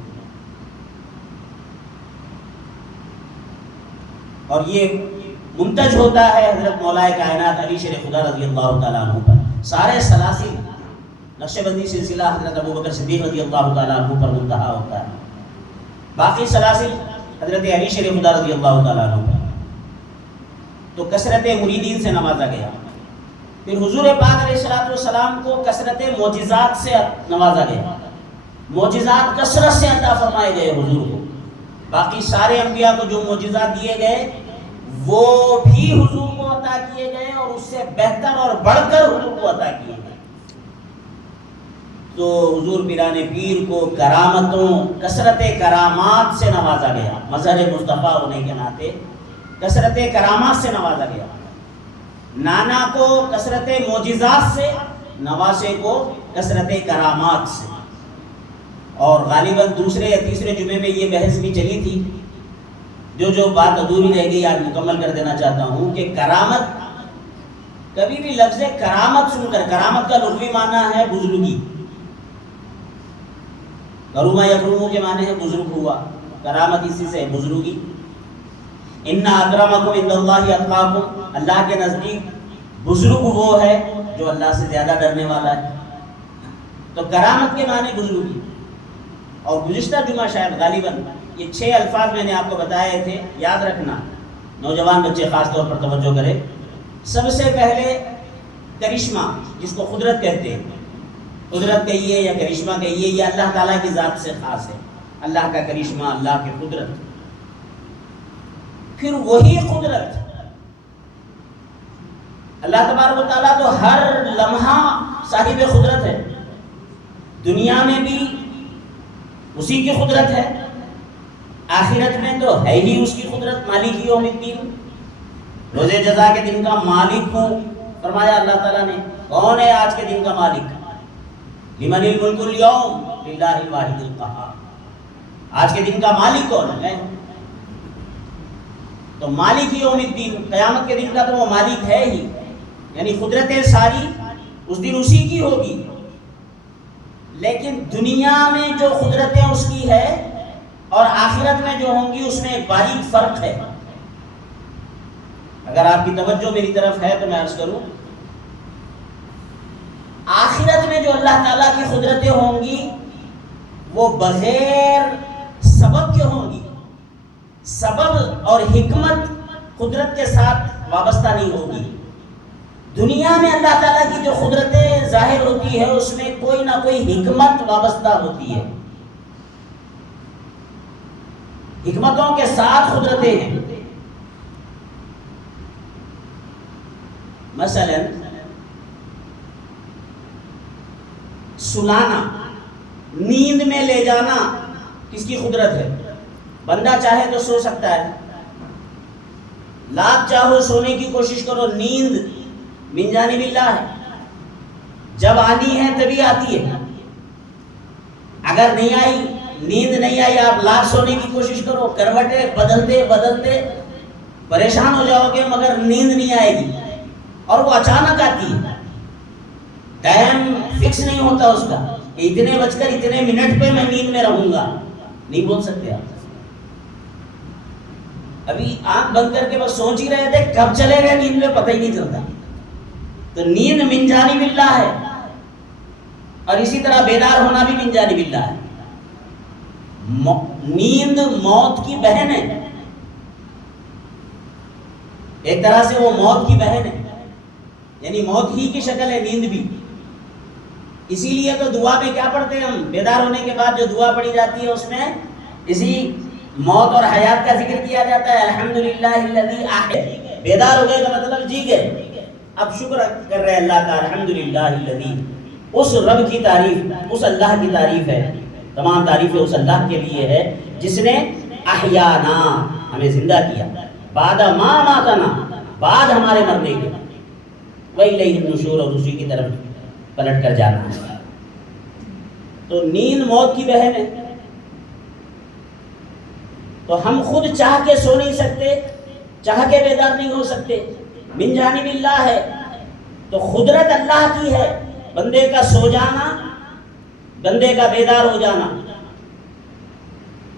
اور یہ منتج ہوتا ہے حضرت مولا کائنات علی شیر خدا رضی اللہ تعالیٰ عنہ پر۔ سارے سلاسل نقشبندی سلسلہ حضرت ابوبکر صدیق رضی اللہ تعالیٰ عنہ پر منتہا ہوتا ہے، باقی سلاسل حضرت علی شیر خدا رضی اللہ تعالیٰ عنہ پر۔ تو کثرت مریدین سے نوازا گیا۔ پھر حضور پاک علیہ السلام کو کثرت معجزات سے نوازا گیا، معجزات کثرت سے عطا فرمائے گئے حضور کو۔ باقی سارے انبیاء کو جو معجزات دیے گئے وہ بھی حضور کو عطا کیے گئے اور اس سے بہتر اور بڑھ کر حضور کو عطا کیے گئے۔ تو حضور پیران پیر کو کرامتوں، کثرت کرامات سے نوازا گیا، مظہر مصطفیٰ ہونے کے ناطے کثرت کرامات سے نوازا گیا۔ نانا کو کثرت معجزات سے، نواسے کو کثرت کرامات سے۔ اور غالباً دوسرے یا تیسرے جمعے میں یہ بحث بھی چلی تھی، جو بات ادھوری رہ گئی آج مکمل کر دینا چاہتا ہوں کہ کبھی بھی لفظ کرامت سن کر، کرامت کا لغوی معنی ہے بزرگی، کروما یکرمو کے معنی ہے بزرگ ہوا، کرامت اسی سے ہے بزرگی۔ ان اکرمکم عند اللہ اتقاکم، اللہ کے نزدیک بزرگ وہ ہے جو اللہ سے زیادہ ڈرنے والا ہے۔ تو کرامت کے معنی بزرگی۔ اور گزشتہ جمعہ شاید غالباً یہ 6 الفاظ میں نے آپ کو بتائے تھے، یاد رکھنا، نوجوان بچے خاص طور پر توجہ کرے۔ سب سے پہلے کرشمہ، جس کو قدرت کہتے ہیں، قدرت کہیے یا کرشمہ کہیے، یہ اللہ تعالیٰ کی ذات سے خاص ہے، اللہ کا کرشمہ، اللہ کی قدرت۔ پھر وہی قدرت اللہ تبارک و تعالیٰ تو ہر لمحہ صاحب قدرت ہے، دنیا میں بھی اسی کی قدرت ہے، آخرت میں تو ہے ہی اس کی قدرت، مالک یوم الدین، روز جزا کے دن کا مالک ہوں فرمایا اللہ تعالیٰ نے۔ کون ہے آج کے دن کا مالک؟ لمن الملک اليوم للہ الواحد القہار، آج کے دن کا مالک کون ہے؟ تو مالک یوم الدین، قیامت کے دن کا تو وہ مالک ہے ہی، یعنی قدرتیں ساری اس دن اسی کی ہوگی۔ لیکن دنیا میں جو قدرتیں اس کی ہے اور آخرت میں جو ہوں گی اس میں ایک باریک فرق ہے۔ اگر آپ کی توجہ میری طرف ہے تو میں عرض کروں، آخرت میں جو اللہ تعالیٰ کی قدرتیں ہوں گی وہ بغیر سبب کے ہوں گی، سبب اور حکمت قدرت کے ساتھ وابستہ نہیں ہوگی۔ دنیا میں اللہ تعالیٰ کی جو قدرتیں ظاہر ہوتی ہے اس میں کوئی نہ کوئی حکمت وابستہ ہوتی ہے، حکمتوں کے ساتھ قدرتیں ہیں۔ مثلا سلانا، نیند میں لے جانا کس کی قدرت ہے؟ بندہ چاہے تو سو سکتا ہے، لاکھ چاہو سونے کی کوشش کرو، نیند من جانب اللہ ہے، جب آنی ہے تبھی آتی ہے۔ اگر نہیں آئی، نیند نہیں آئی، آپ لاکھ سونے کی کوشش کرو، کروٹیں بدلتے بدلتے پریشان ہو جاؤ گے مگر نیند نہیں آئے گی، اور وہ اچانک آتی ہے، ٹائم فکس نہیں ہوتا اس کا کہ اتنے بج کر اتنے منٹ پہ میں نیند میں رہوں گا، نہیں بول سکتے آپ۔ ابھی آنکھ بند کر کے بس سوچ ہی رہے تھے کب چلے گئے نیند میں، پتہ ہی نہیں چلتا۔ تو نیند من جانب اللہ ہے، اور اسی طرح بیدار ہونا بھی من جانب اللہ ہے۔ نیند موت کی بہن ہے، ایک طرح سے وہ موت کی بہن ہے، یعنی موت ہی کی شکل ہے نیند بھی۔ اسی لیے تو دعا میں کیا پڑھتے ہیں ہم؟ بیدار ہونے کے بعد جو دعا پڑھی جاتی ہے اس میں اسی موت اور حیات کا ذکر کیا جاتا ہے، الحمدللہ الذی احیا۔ بیدار ہو گئے کا مطلب جی گئے، اب شکر کر رہے اللہ کا، الحمدللہ الذی، اس رب کی تعریف، اس اللہ کی تعریف ہے، تمام تعریفیں اس اللہ کے لیے ہے جس نے احیانا، ہمیں زندہ کیا، بعد ما ماتنا، بعد ہمارے مرنے کے، وَإِلَيْهِ النُّشُورُ، اور اسی کی طرف پلٹ کر جانا ہے۔ تو نیند موت کی بہن ہے، تو ہم خود چاہ کے سو نہیں سکتے، چاہ کے بیدار نہیں ہو سکتے، من جانب اللہ ہے۔ تو قدرت اللہ کی ہے، بندے کا سو جانا، بندے کا بیدار ہو جانا۔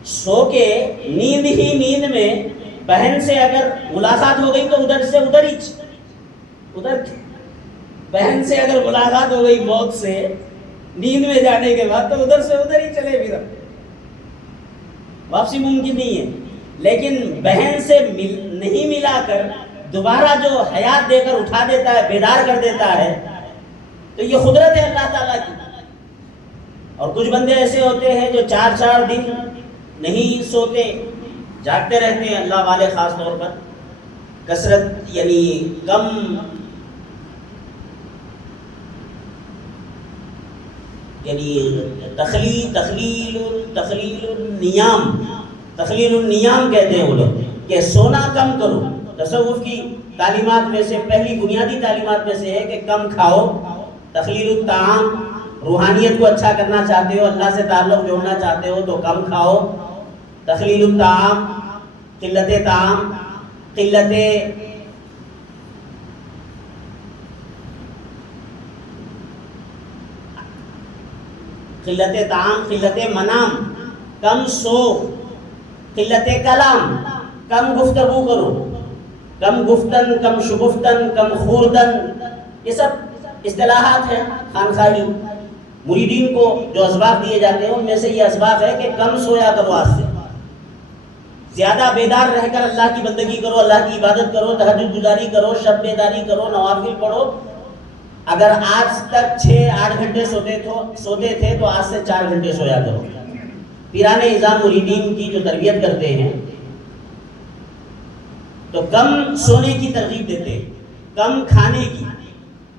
سو کے نیند ہی نیند میں بہن سے اگر ملاقات ہو گئی تو ادھر سے ادھر ہی، ادھر بہن سے اگر ملاقات ہو گئی موت سے نیند میں جانے کے بعد تو ادھر سے ادھر ہی چلے، پھر واپسی ممکن نہیں ہے۔ لیکن بہن سے نہیں ملا کر دوبارہ جو حیات دے کر اٹھا دیتا ہے، بیدار کر دیتا ہے، تو یہ قدرت ہے اللہ تعالیٰ کی۔ اور کچھ بندے ایسے ہوتے ہیں جو 4 دن نہیں سوتے، جاگتے رہتے ہیں، اللہ والے خاص طور پر، کثرت یعنی کم تخلیل النیام کہتے ہیں وہ لوگ، کہ سونا کم کرو۔ تصوف کی تعلیمات میں سے پہلی بنیادی تعلیمات میں سے ہے کہ کم کھاؤ، تخلیل الطعام، روحانیت کو اچھا کرنا چاہتے ہو، اللہ سے تعلق جوڑنا چاہتے ہو تو کم کھاؤ، تخلیل الطعام، قلت طعام، قلت قلت طعام، قلت منام، کم سو، قلت کلام، کم گفتگو کرو، کم گفتن، کم شگفتن، کم خوردن، یہ سب اصطلاحات ہیں خانخواہی مریدین کو جو اسباق دیے جاتے ہیں، ان میں سے یہ اسباق ہے کہ کم سویا کرو، آج سے زیادہ بیدار رہ کر اللہ کی بندگی کرو، اللہ کی عبادت کرو، تہجد گزاری کرو، شب بیداری کرو، نوافل پڑھو. اگر آج تک 6-8 گھنٹے سوتے تھے تو آج سے 4 گھنٹے سویا کرو. پیران نظام مریدین کی جو تربیت کرتے ہیں تو کم سونے کی ترغیب دیتے ہیں، کم کھانے کی.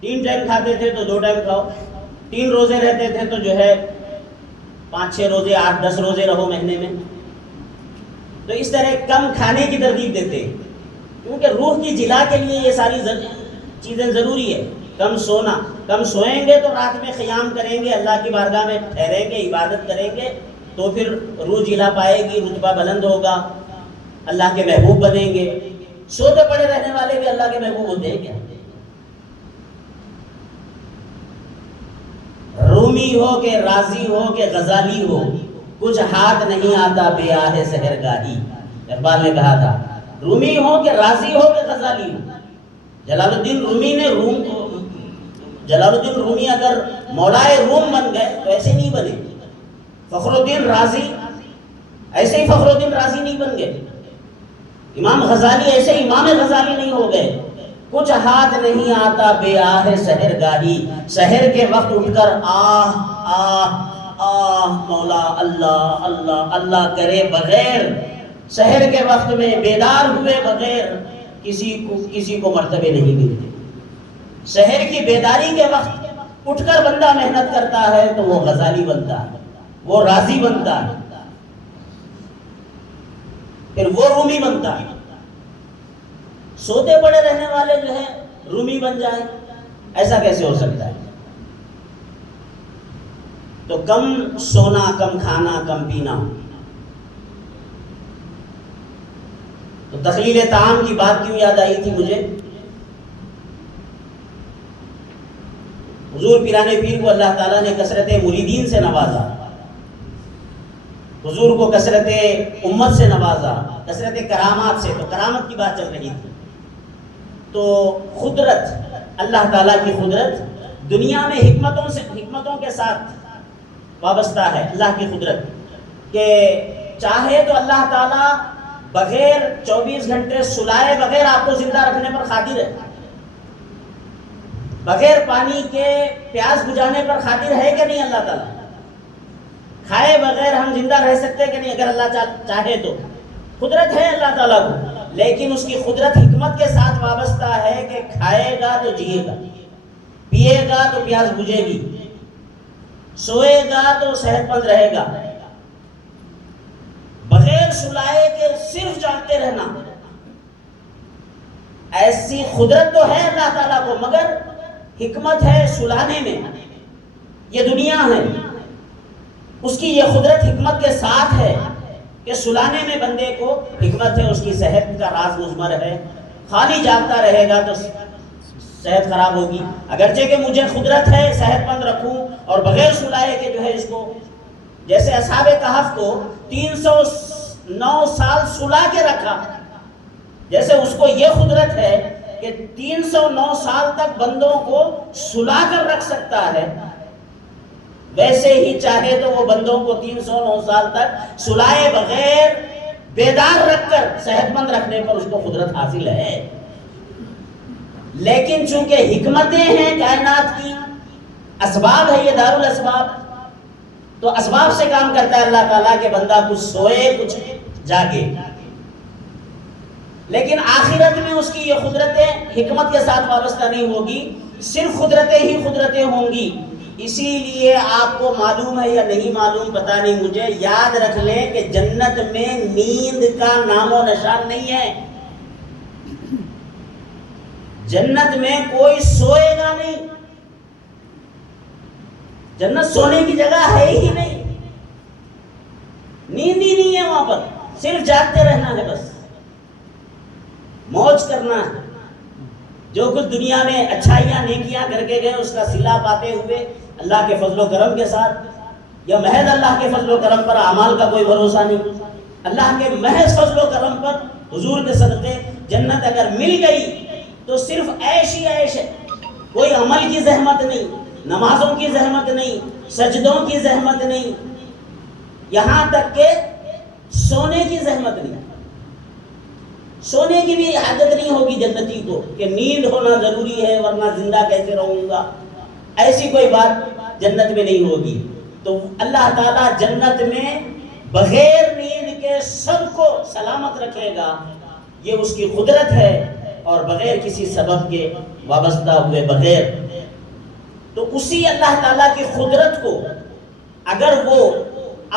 3 ٹائم کھاتے تھے تو 2 ٹائم کھاؤ، 3 روزے رہتے تھے تو جو ہے 5-6 روزے، 8-10 روزے رہو مہینے میں. تو اس طرح کم کھانے کی ترغیب دیتے ہیں، کیونکہ روح کی جلا کے لیے یہ ساری چیزیں ضروری ہے. کم سونا، کم سوئیں گے تو رات میں قیام کریں گے، اللہ کی بارگاہ میں ٹھہریں گے، عبادت کریں گے، تو پھر روح جلا پائے گی، رتبہ بلند ہوگا، اللہ کے محبوب بنیں گے. سوتے پڑے رہنے والے بھی اللہ کے محبوب ہوتے ہیں کیا؟ رومی ہو کہ رازی ہو کہ غزالی ہو، کچھ ہاتھ نہیں آتا بے آہ سحرگاہی. اقبال نے کہا تھا رومی ہو کہ رازی ہو کہ غزالی ہو. جلال الدین رومی اگر مولائے روم بن گئے تو ایسے نہیں بنے. فخر الدین رازی ایسے ہی فخر الدین رازی نہیں بن گئے. امام غزالی ایسے امام غزالی نہیں ہو گئے. کچھ ہاتھ نہیں آتا بے آہ سحرگاہی. سحر کے وقت اٹھ کر آہ آہ آہ مولا اللہ اللہ اللہ کرے بغیر، سحر کے وقت میں بیدار ہوئے بغیر کسی کو مرتبے نہیں ملتے. سحر کی بیداری کے وقت اٹھ کر بندہ محنت کرتا ہے تو وہ غزالی بنتا ہے، وہ راضی بنتا ہے، پھر وہ رومی بنتا ہے. سوتے پڑے رہنے والے جو ہے رومی بن جائیں، ایسا کیسے ہو سکتا ہے؟ تو کم سونا، کم کھانا، کم پینا. تو تخلیل طعام کی بات کیوں یاد آئی تھی مجھے؟ حضور پیران پیر کو اللہ تعالیٰ نے کثرت مریدین سے نوازا، حضور کو کثرت امت سے نوازا، کثرت کرامات سے. تو کرامت کی بات چل رہی تھی. تو قدرت، اللہ تعالیٰ کی قدرت دنیا میں حکمتوں کے ساتھ وابستہ ہے. اللہ کی قدرت کہ چاہے تو اللہ تعالیٰ بغیر 24 گھنٹے سلائے بغیر آپ کو زندہ رکھنے پر قادر ہے، بغیر پانی کے پیاس بجھانے پر قادر ہے کہ نہیں اللہ تعالیٰ؟ کھائے بغیر ہم زندہ رہ سکتے کہ نہیں اگر اللہ چاہے تو؟ قدرت ہے اللہ تعالیٰ کو، لیکن اس کی قدرت حکمت کے ساتھ وابستہ ہے کہ کھائے گا تو جیے گا، پیے گا تو پیاس بجھے گی، سوئے گا تو صحت مند رہے گا. بغیر سلائے کے صرف جاگتے رہنا، ایسی قدرت تو ہے اللہ تعالیٰ کو، مگر حکمت ہے سلانے میں. یہ دنیا ہے، اس کی یہ قدرت حکمت کے ساتھ ہے کہ سلانے میں بندے کو حکمت ہے. اس کی صحت کا راز مضمر ہے. خالی جاگتا رہے گا تو صحت خراب ہوگی. اگرچہ کہ مجھے قدرت ہے صحت مند رکھوں اور بغیر سلائے کے جو ہے اس کو، جیسے اصحاب کہف کو 309 سال سلا کے رکھا، جیسے اس کو یہ قدرت ہے کہ 309 سال تک بندوں کو سلا کر رکھ سکتا ہے، ویسے ہی چاہے تو وہ بندوں کو 309 سال تک سلائے بغیر بیدار رکھ کر صحت مند رکھنے پر اس کو قدرت حاصل ہے. لیکن چونکہ حکمتیں ہیں کائنات کی، اسباب ہے، یہ دار الاسباب، تو اسباب سے کام کرتا ہے اللہ تعالیٰ کہ بندہ کچھ سوئے کچھ جاگے. لیکن آخرت میں اس کی یہ قدرتیں حکمت کے ساتھ وابستہ نہیں ہوگی، صرف قدرتیں ہی قدرتیں ہوں گی. اسی لیے آپ کو معلوم ہے یا نہیں معلوم پتہ نہیں مجھے، یاد رکھ لیں کہ جنت میں نیند کا نام و نشان نہیں ہے. جنت میں کوئی سوئے گا نہیں، جنت سونے کی جگہ ہے ہی نہیں، نیند ہی نہیں ہے وہاں پر، صرف جاگتے رہنا ہے، بس موج کرنا ہے. جو کچھ دنیا میں اچھائیاں نیکیاں کر کے گئے اس کا صلہ پاتے ہوئے اللہ کے فضل و کرم کے ساتھ یا محض اللہ کے فضل و کرم پر اعمال کا کوئی بھروسہ نہیں؟ اللہ کے محض فضل و کرم پر حضور کے صدقے جنت اگر مل گئی تو صرف عیش ہی عیش ہے، کوئی عمل کی زحمت نہیں، نمازوں کی زحمت نہیں، سجدوں کی زحمت نہیں، یہاں تک کہ سونے کی زحمت نہیں۔ سونے کی بھی عادت نہیں ہوگی جنتی کو کہ نیند ہونا ضروری ہے ورنہ زندہ کیسے رہوں گا، ایسی کوئی بات جنت میں نہیں ہوگی۔ تو اللہ تعالیٰ جنت میں بغیر نیند کے سب کو سلامت رکھے گا، یہ اس کی قدرت ہے، اور بغیر کسی سبب کے وابستہ ہوئے بغیر۔ تو اسی اللہ تعالیٰ کی قدرت کو اگر وہ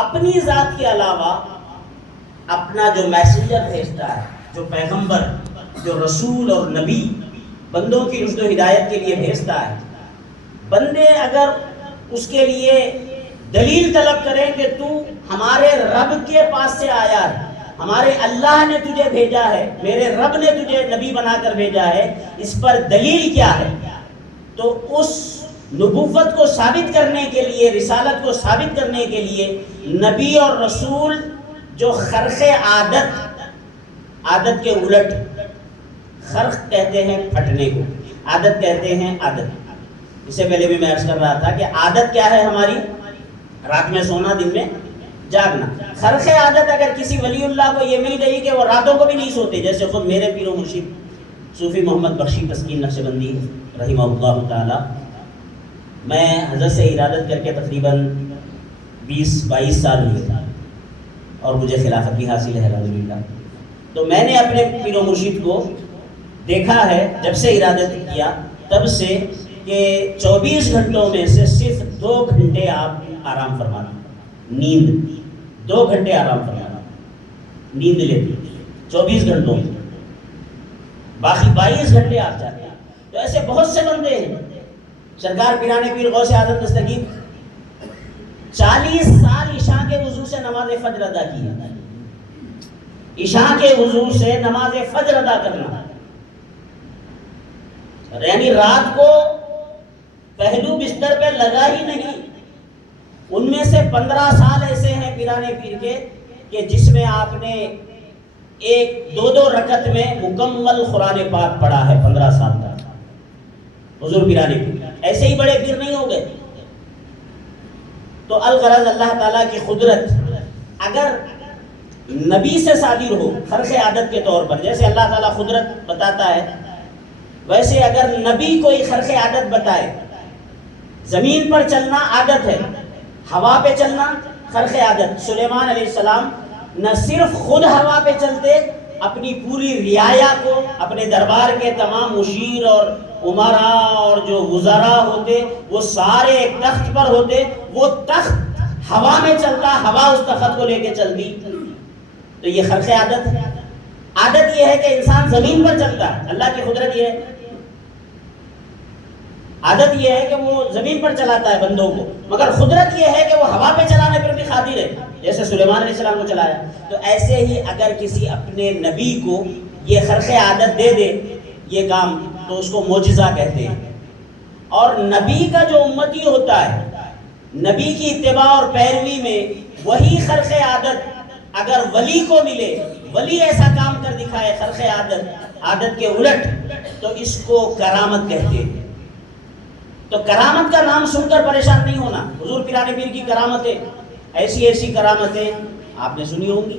اپنی ذات کے علاوہ اپنا جو میسنجر بھیجتا ہے، جو پیغمبر، جو رسول اور نبی بندوں کی رشد و ہدایت کے لیے بھیجتا ہے، بندے اگر اس کے لیے دلیل طلب کریں کہ تو ہمارے رب کے پاس سے آیا ہے، ہمارے اللہ نے تجھے بھیجا ہے، میرے رب نے تجھے نبی بنا کر بھیجا ہے، اس پر دلیل کیا ہے، تو اس نبوت کو ثابت کرنے کے لیے، رسالت کو ثابت کرنے کے لیے نبی اور رسول جو خرق عادت کے الٹ، خرق کہتے ہیں پھٹنے کو، عادت کہتے ہیں عادت۔ اس سے پہلے بھی میں عرض کر رہا تھا کہ عادت کیا ہے ہماری؟ رات میں سونا، دن میں جاگنا۔ خرق عادت اگر کسی ولی اللہ کو یہ مل گئی کہ وہ راتوں کو بھی نہیں سوتے، جیسے خود میرے پیر و مرشد صوفی محمد بخشی تسکین نقشبندی رحمہ اللہ تعالی، میں حضرت سے ارادت کر کے تقریباً 20-22 سال ہوئے اور مجھے خلافت بھی حاصل ہے الحمدللہ۔ تو میں نے اپنے پیر و مرشد کو دیکھا ہے جب سے ارادت کیا تب سے کہ 24 گھنٹوں میں سے صرف 2 گھنٹے آپ آرام فرماتے، نیند 2 گھنٹے آرام فرمانا، نیند لیتے 24 گھنٹوں میں، باقی 22 گھنٹے آپ جاتے ہیں۔ تو ایسے بہت سے بندے ہیں۔ سرکار پیران پیر غوث اعظم دستگیر 40 سال عشاء کے وضو سے نماز فجر ادا کی ہے، عشاء کے وضو سے نماز فجر ادا کرنا، یعنی رات کو پہلو بستر پہ لگا ہی نہیں۔ ان میں سے 15 سال ایسے ہیں پیران پیر کے کہ جس میں آپ نے 1-2 رکعت میں مکمل قرآن پاک پڑھا ہے 15 سال تک۔ حضور پیران پیر ایسے ہی بڑے پیر نہیں ہو گئے۔ تو الغرض اللہ تعالیٰ کی قدرت اگر نبی سے صادر ہو خرق عادت کے طور پر، جیسے اللہ تعالیٰ قدرت بتاتا ہے، ویسے اگر نبی کوئی خرق عادت بتائے، زمین پر چلنا عادت ہے، ہوا پہ چلنا خرق عادت۔ سلیمان علیہ السلام نہ صرف خود ہوا پہ چلتے، اپنی پوری رعایا کو، اپنے دربار کے تمام مشیر اور امراء اور جو وزراء ہوتے وہ سارے ایک تخت پر ہوتے، وہ تخت ہوا میں چلتا، ہوا اس تخت کو لے کے چلتی۔ تو یہ خرق عادت ہے۔ عادت یہ ہے کہ انسان زمین پر چلتا ہے، اللہ کی قدرت یہ ہے، عادت یہ ہے کہ وہ زمین پر چلاتا ہے بندوں کو، مگر قدرت یہ ہے کہ وہ ہوا پہ چلانے پر بھی قادر ہے، جیسے سلیمان علیہ السلام کو چلایا۔ تو ایسے ہی اگر کسی اپنے نبی کو یہ خرق عادت دے دے یہ کام، تو اس کو معجزہ کہتے ہیں۔ اور نبی کا جو امتی ہوتا ہے، نبی کی اتباع اور پیروی میں وہی خرق عادت اگر ولی کو ملے، ولی ایسا کام کر دکھائے خرق عادت کے الٹ، تو اس کو کرامت کہتے ہیں۔ تو کرامت کا نام سن کر پریشان نہیں ہونا۔ حضور پیران پیر کی کرامتیں، ایسی ایسی کرامتیں آپ نے سنی ہوں گی۔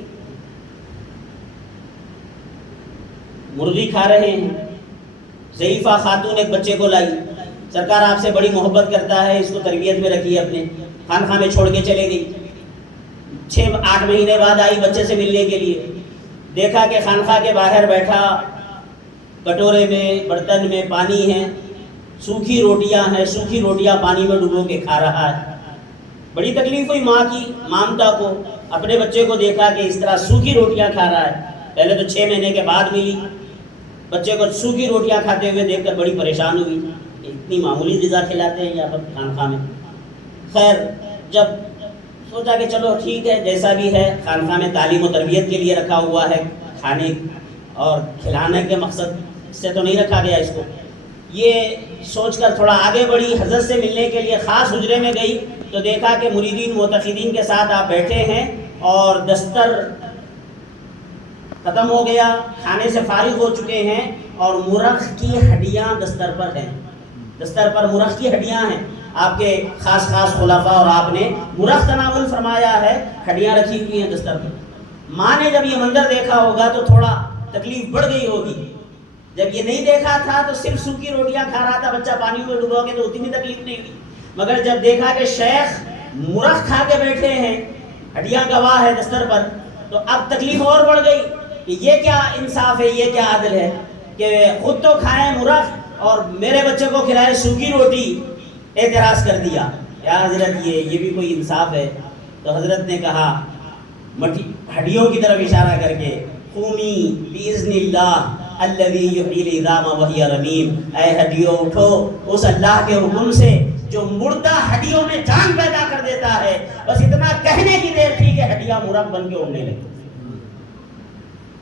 مرغی کھا رہے ہیں، ضعیفہ خاتون ایک بچے کو لائی، سرکار آپ سے بڑی محبت کرتا ہے، اس کو تربیت میں رکھیے، اپنے خانقاہ میں چھوڑ کے چلے گئی۔ 6-8 مہینے بعد آئی بچے سے ملنے کے لیے، دیکھا کہ خانقاہ کے باہر بیٹھا، کٹورے میں برتن میں پانی ہے، سوکھی روٹیاں ہیں، سوکھی روٹیاں پانی میں ڈبو کے کھا رہا ہے۔ بڑی تکلیف ہوئی ماں کی، مامتا کو، اپنے بچے کو دیکھا کہ اس طرح سوکھی روٹیاں کھا رہا ہے۔ پہلے تو 6 مہینے کے بعد ملی، بچے کو سوکھی روٹیاں کھاتے ہوئے دیکھ کر بڑی پریشان ہوئی، اتنی معمولی غذا کھلاتے ہیں یہاں پر خانقاہ میں۔ خیر، جب سوچا کہ چلو ٹھیک ہے جیسا بھی ہے، خانقاہ میں تعلیم و تربیت کے لیے رکھا ہوا ہے، کھانے اور کھلانے کے مقصد سے تو نہیں رکھا گیا اس کو۔ یہ سوچ کر تھوڑا آگے بڑھی، حضرت سے ملنے کے لیے خاص حجرے میں گئی تو دیکھا کہ مریدین معتقدین کے ساتھ آپ بیٹھے ہیں اور دستر ختم ہو گیا، کھانے سے فارغ ہو چکے ہیں اور مرغ کی ہڈیاں دستر پر ہیں، دستر پر مرغ کی ہڈیاں ہیں، آپ کے خاص خلفاء اور آپ نے مرغ تناول فرمایا ہے، ہڈیاں رکھی ہوئی ہیں دستر پر۔ ماں نے جب یہ منظر دیکھا ہوگا تو تھوڑا تکلیف بڑھ گئی ہوگی، جب یہ نہیں دیکھا تھا تو صرف سوکھی روٹیاں کھا رہا تھا بچہ، پانی میں ڈوبا کے تو اتنی تکلیف نہیں ہوئی، مگر جب دیکھا کہ شیخ مرغ کھا کے بیٹھے ہیں، ہڈیاں گواہ ہے دستر پر، تو اب تکلیف اور بڑھ گئی کہ یہ کیا انصاف ہے، یہ کیا عدل ہے کہ خود تو کھائیں مرغ اور میرے بچے کو کھلائے سوکھی روٹی۔ اعتراض کر دیا، یا حضرت یہ بھی کوئی انصاف ہے؟ تو حضرت نے کہا ہڈیوں کی طرف اشارہ کر کے، قومی باذن اللہ الذی یحیی العظام وہی رمیم، اے ہڈیوں اٹھو اس اللہ کے حکم سے جو مردہ ہڈیوں میں جان پیدا کر دیتا ہے۔ بس اتنا کہنے کی دیر تھی کہ ہڈیاں مرغ بن کے اڑنے لگی،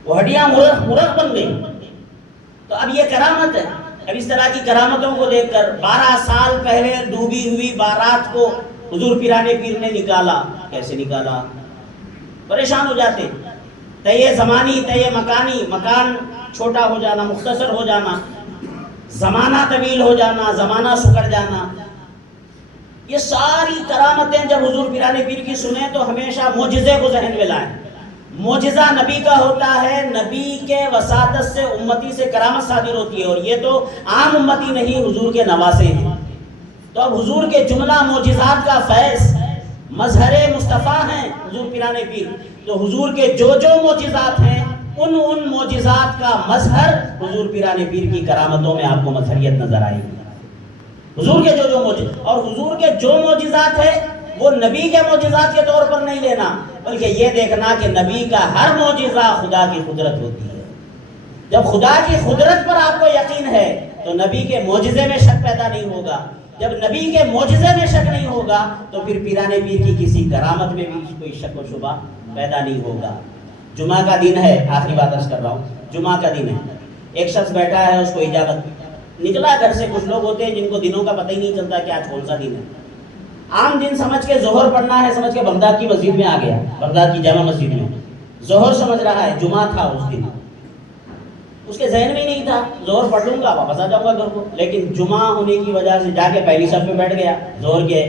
وہ ہڈیاں مرغ بن گئی۔ تو اب یہ کرامت ہے۔ اب اس طرح کی کرامتوں کو دیکھ کر 12 سال پہلے ڈوبی ہوئی بارات کو حضور پیرانے پیر نے نکالا۔ کیسے نکالا؟ پریشان ہو جاتے، تیے زمانی تیے مکانی، مکان چھوٹا ہو جانا، مختصر ہو جانا، زمانہ طویل ہو جانا، زمانہ سکڑ جانا، یہ ساری کرامتیں جب حضور پیرانے پیر کی سنیں تو ہمیشہ معجزے کو ذہن میں لائیں۔ معجزہ نبی کا ہوتا ہے، نبی کے وساطت سے امتی سے کرامت صادر ہوتی ہے، اور یہ تو عام امتی نہیں، حضور کے نواسے ہیں۔ تو اب حضور کے جملہ معجزات کا فیض مظہر مصطفیٰ ہیں حضور پیرانے پیر، تو حضور کے جو معجزات ہیں ان معجزات کا مظہر حضور پیرانے پیر کی کرامتوں میں آپ کو مظہریت نظر آئے گی۔ حضور کے جو معجزات، اور حضور کے جو معجزات ہیں وہ نبی کے معجزات کے طور پر نہیں لینا، بلکہ یہ دیکھنا کہ نبی کا ہر معجزہ خدا کی قدرت ہوتی ہے۔ جب خدا کی قدرت پر آپ کو یقین ہے تو نبی کے معجزے میں شک پیدا نہیں ہوگا، جب نبی کے معجزے میں شک نہیں ہوگا تو پھر پیرانے پیر کی کسی کرامت میں بھی کوئی شک و شبہ پیدا نہیں ہوگا۔ جمعہ کا دن ہے، آخری بات عرض کر رہا ہوں، جمعہ کا دن ہے، ایک شخص بیٹھا ہے، اس کو اجابت نکلا گھر سے۔ کچھ لوگ ہوتے ہیں جن کو دنوں کا پتہ ہی نہیں چلتا کہ آج کون سا دن ہے، عام دن سمجھ کے ظہر پڑھنا ہے، سمجھ کے بغداد کی مسجد میں آ گیا، بغداد کی جامع مسجد میں ظہر سمجھ رہا ہے، جمعہ تھا اس دن، اس کے ذہن میں ہی نہیں تھا ظہر پڑھ لوں گا واپس آ جاؤں گا گھر کو، لیکن جمعہ ہونے کی وجہ سے جا کے پہلی صف میں بیٹھ گیا ظہر کے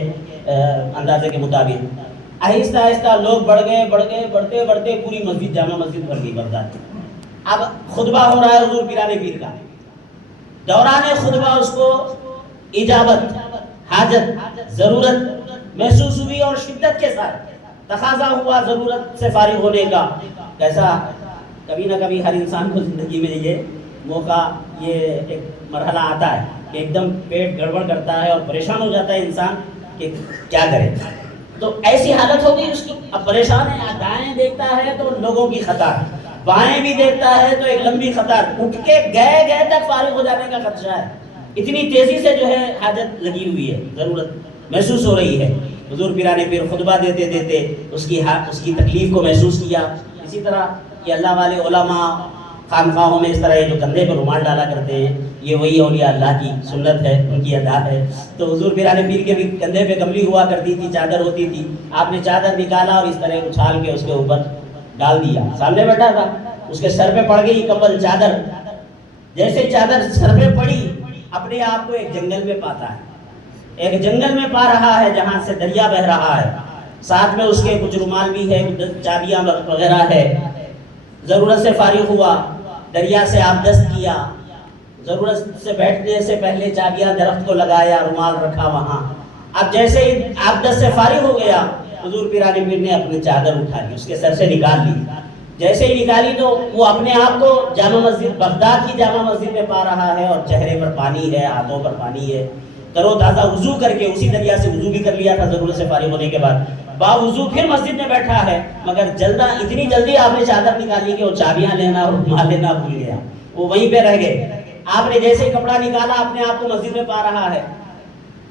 اندازے کے مطابق۔ آہستہ آہستہ لوگ بڑھتے بڑھتے پوری مسجد جامع مسجد بھر گئی بغداد۔ اب خطبہ ہو رہا ہے حضور پیرانے پیر کا، دوران خطبہ اس کو اجابت، حاجت، ضرورت محسوس ہوئی اور شدت کے ساتھ تقاضا ہوا ضرورت سے فارغ ہونے کا۔ کیسا کبھی نہ کبھی ہر انسان کو زندگی میں یہ موقع، یہ ایک مرحلہ آتا ہے کہ ایک دم پیٹ گڑبڑ کرتا ہے اور پریشان ہو جاتا ہے انسان کہ کیا کرے۔ تو ایسی حالت ہو گئی اس کی، اب پریشان ہے، دائیں دیکھتا ہے تو لوگوں کی قطار، بائیں بھی دیکھتا ہے تو ایک لمبی قطار، اٹھ کے گئے تک فارغ ہو جانے کا خدشہ ہے، اتنی تیزی سے جو ہے حاجت لگی ہوئی ہے، ضرورت محسوس ہو رہی ہے۔ حضور پیرانے پیر خطبہ دیتے دیتے اس کی تکلیف کو محسوس کیا۔ اسی طرح کہ اللہ والے علماء خانقاہوں میں اس طرح جو کندھے پر رومال ڈالا کرتے ہیں، یہ وہی اولیاء اللہ کی سنت ہے، ان کی ادا ہے۔ تو حضور پیرانے پیر کے بھی کندھے پہ کملی ہوا کرتی تھی، چادر ہوتی تھی، آپ نے چادر نکالا اور اس طرح اچھال کے اس کے اوپر ڈال دیا۔ سامنے بیٹھا تھا، اس کے سر پہ پڑ گئی کمبل، چادر، جیسے چادر سر پہ پڑی اپنے آپ کو ایک جنگل میں پاتا ہے، ایک جنگل میں پا رہا ہے جہاں سے دریا بہ رہا ہے، ساتھ میں اس کے کچھ رومال بھی ہے، چابیاں وغیرہ ہے۔ ضرورت سے فارغ ہوا، دریا سے آبدست کیا، ضرورت سے بیٹھنے سے پہلے چابیاں درخت کو لگایا، رومال رکھا وہاں۔ اب جیسے ہی آبدست سے فارغ ہو گیا، حضور پیرانے پیر نے اپنی چادر اٹھا لی، اس کے سر سے نکال لی۔ جیسے ہی نکالی تو وہ اپنے آپ کو جامع مسجد، بغداد کی جامع مسجد میں پا رہا ہے، اور چہرے پر پانی ہے، ہاتھوں پر پانی ہے، تر و تازہ وضو کر کے اسی دریا سے وضو بھی کر لیا تھا ضرورت سے فارغ ہونے کے بعد، باوضو پھر مسجد میں بیٹھا ہے، مگر اتنی جلدی آپ نے چادر نکالی کہ وہ چابیاں لینا اور رومال لینا بھول گیا، وہ وہیں پہ رہ گئے۔ آپ نے جیسے ہی کپڑا نکالا اپنے آپ کو مسجد میں پا رہا ہے۔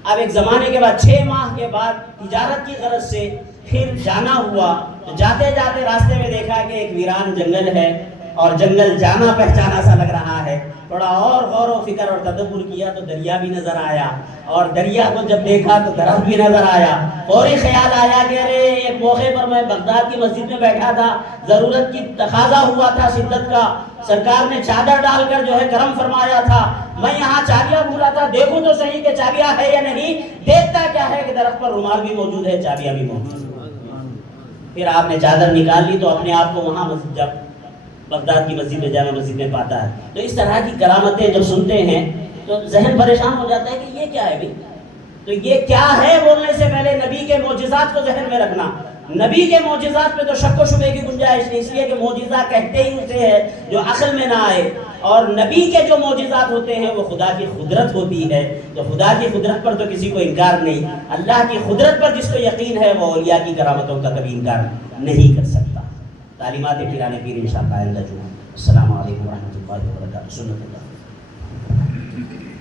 اب ایک زمانے کے بعد 6 ماہ کے بعد تجارت کی غرض سے پھر جانا ہوا، تو جاتے جاتے راستے میں دیکھا کہ ایک ویران جنگل ہے، اور جنگل جانا پہچانا سا لگ رہا ہے. تھوڑا اور غور و فکر اور تدبر کیا تو دریا بھی نظر آیا, اور دریا کو جب دیکھا تو درخت بھی نظر آیا. فوری خیال آیا کہ ارے ایک موقع پر میں بغداد کی مسجد میں بیٹھا تھا, ضرورت کی تقاضا ہوا تھا شدت کا, سرکار نے چادر ڈال کر جو ہے کرم فرمایا تھا, میں یہاں چابیاں بھولا تھا, دیکھوں تو صحیح کہ چابیاں ہے یا نہیں. دیکھتا کیا ہے کہ درخت پر رومال بھی موجود ہے, چابیاں بھی موجود ہیں. پھر آپ نے چادر نکال لی تو اپنے آپ کو وہاں مسجد, جب بغداد کی مسجد میں جامع مسجد میں پاتا ہے. تو اس طرح کی کرامتیں جب سنتے ہیں تو ذہن پریشان ہو جاتا ہے کہ یہ کیا ہے بھائی. تو یہ کیا ہے بولنے سے پہلے نبی کے معجزات کو ذہن میں رکھنا. نبی کے معجزات پہ تو شک و شبے کی گنجائش نہیں, اس لیے کہ معجزہ کہتے ہی اسے ہے جو عقل میں نہ آئے. اور نبی کے جو معجزات ہوتے ہیں وہ خدا کی قدرت ہوتی ہے. تو خدا کی قدرت پر تو کسی کو انکار نہیں, اللہ کی قدرت پر جس کو یقین ہے وہ اولیاء کی کرامتوں کا کبھی انکار نہیں کر سکتا. تعلیمات پیران پیر انشاءاللہ آئندہ جمعہ. السلام علیکم ورحمۃ اللہ وبرکاتہ. سنت اللہ.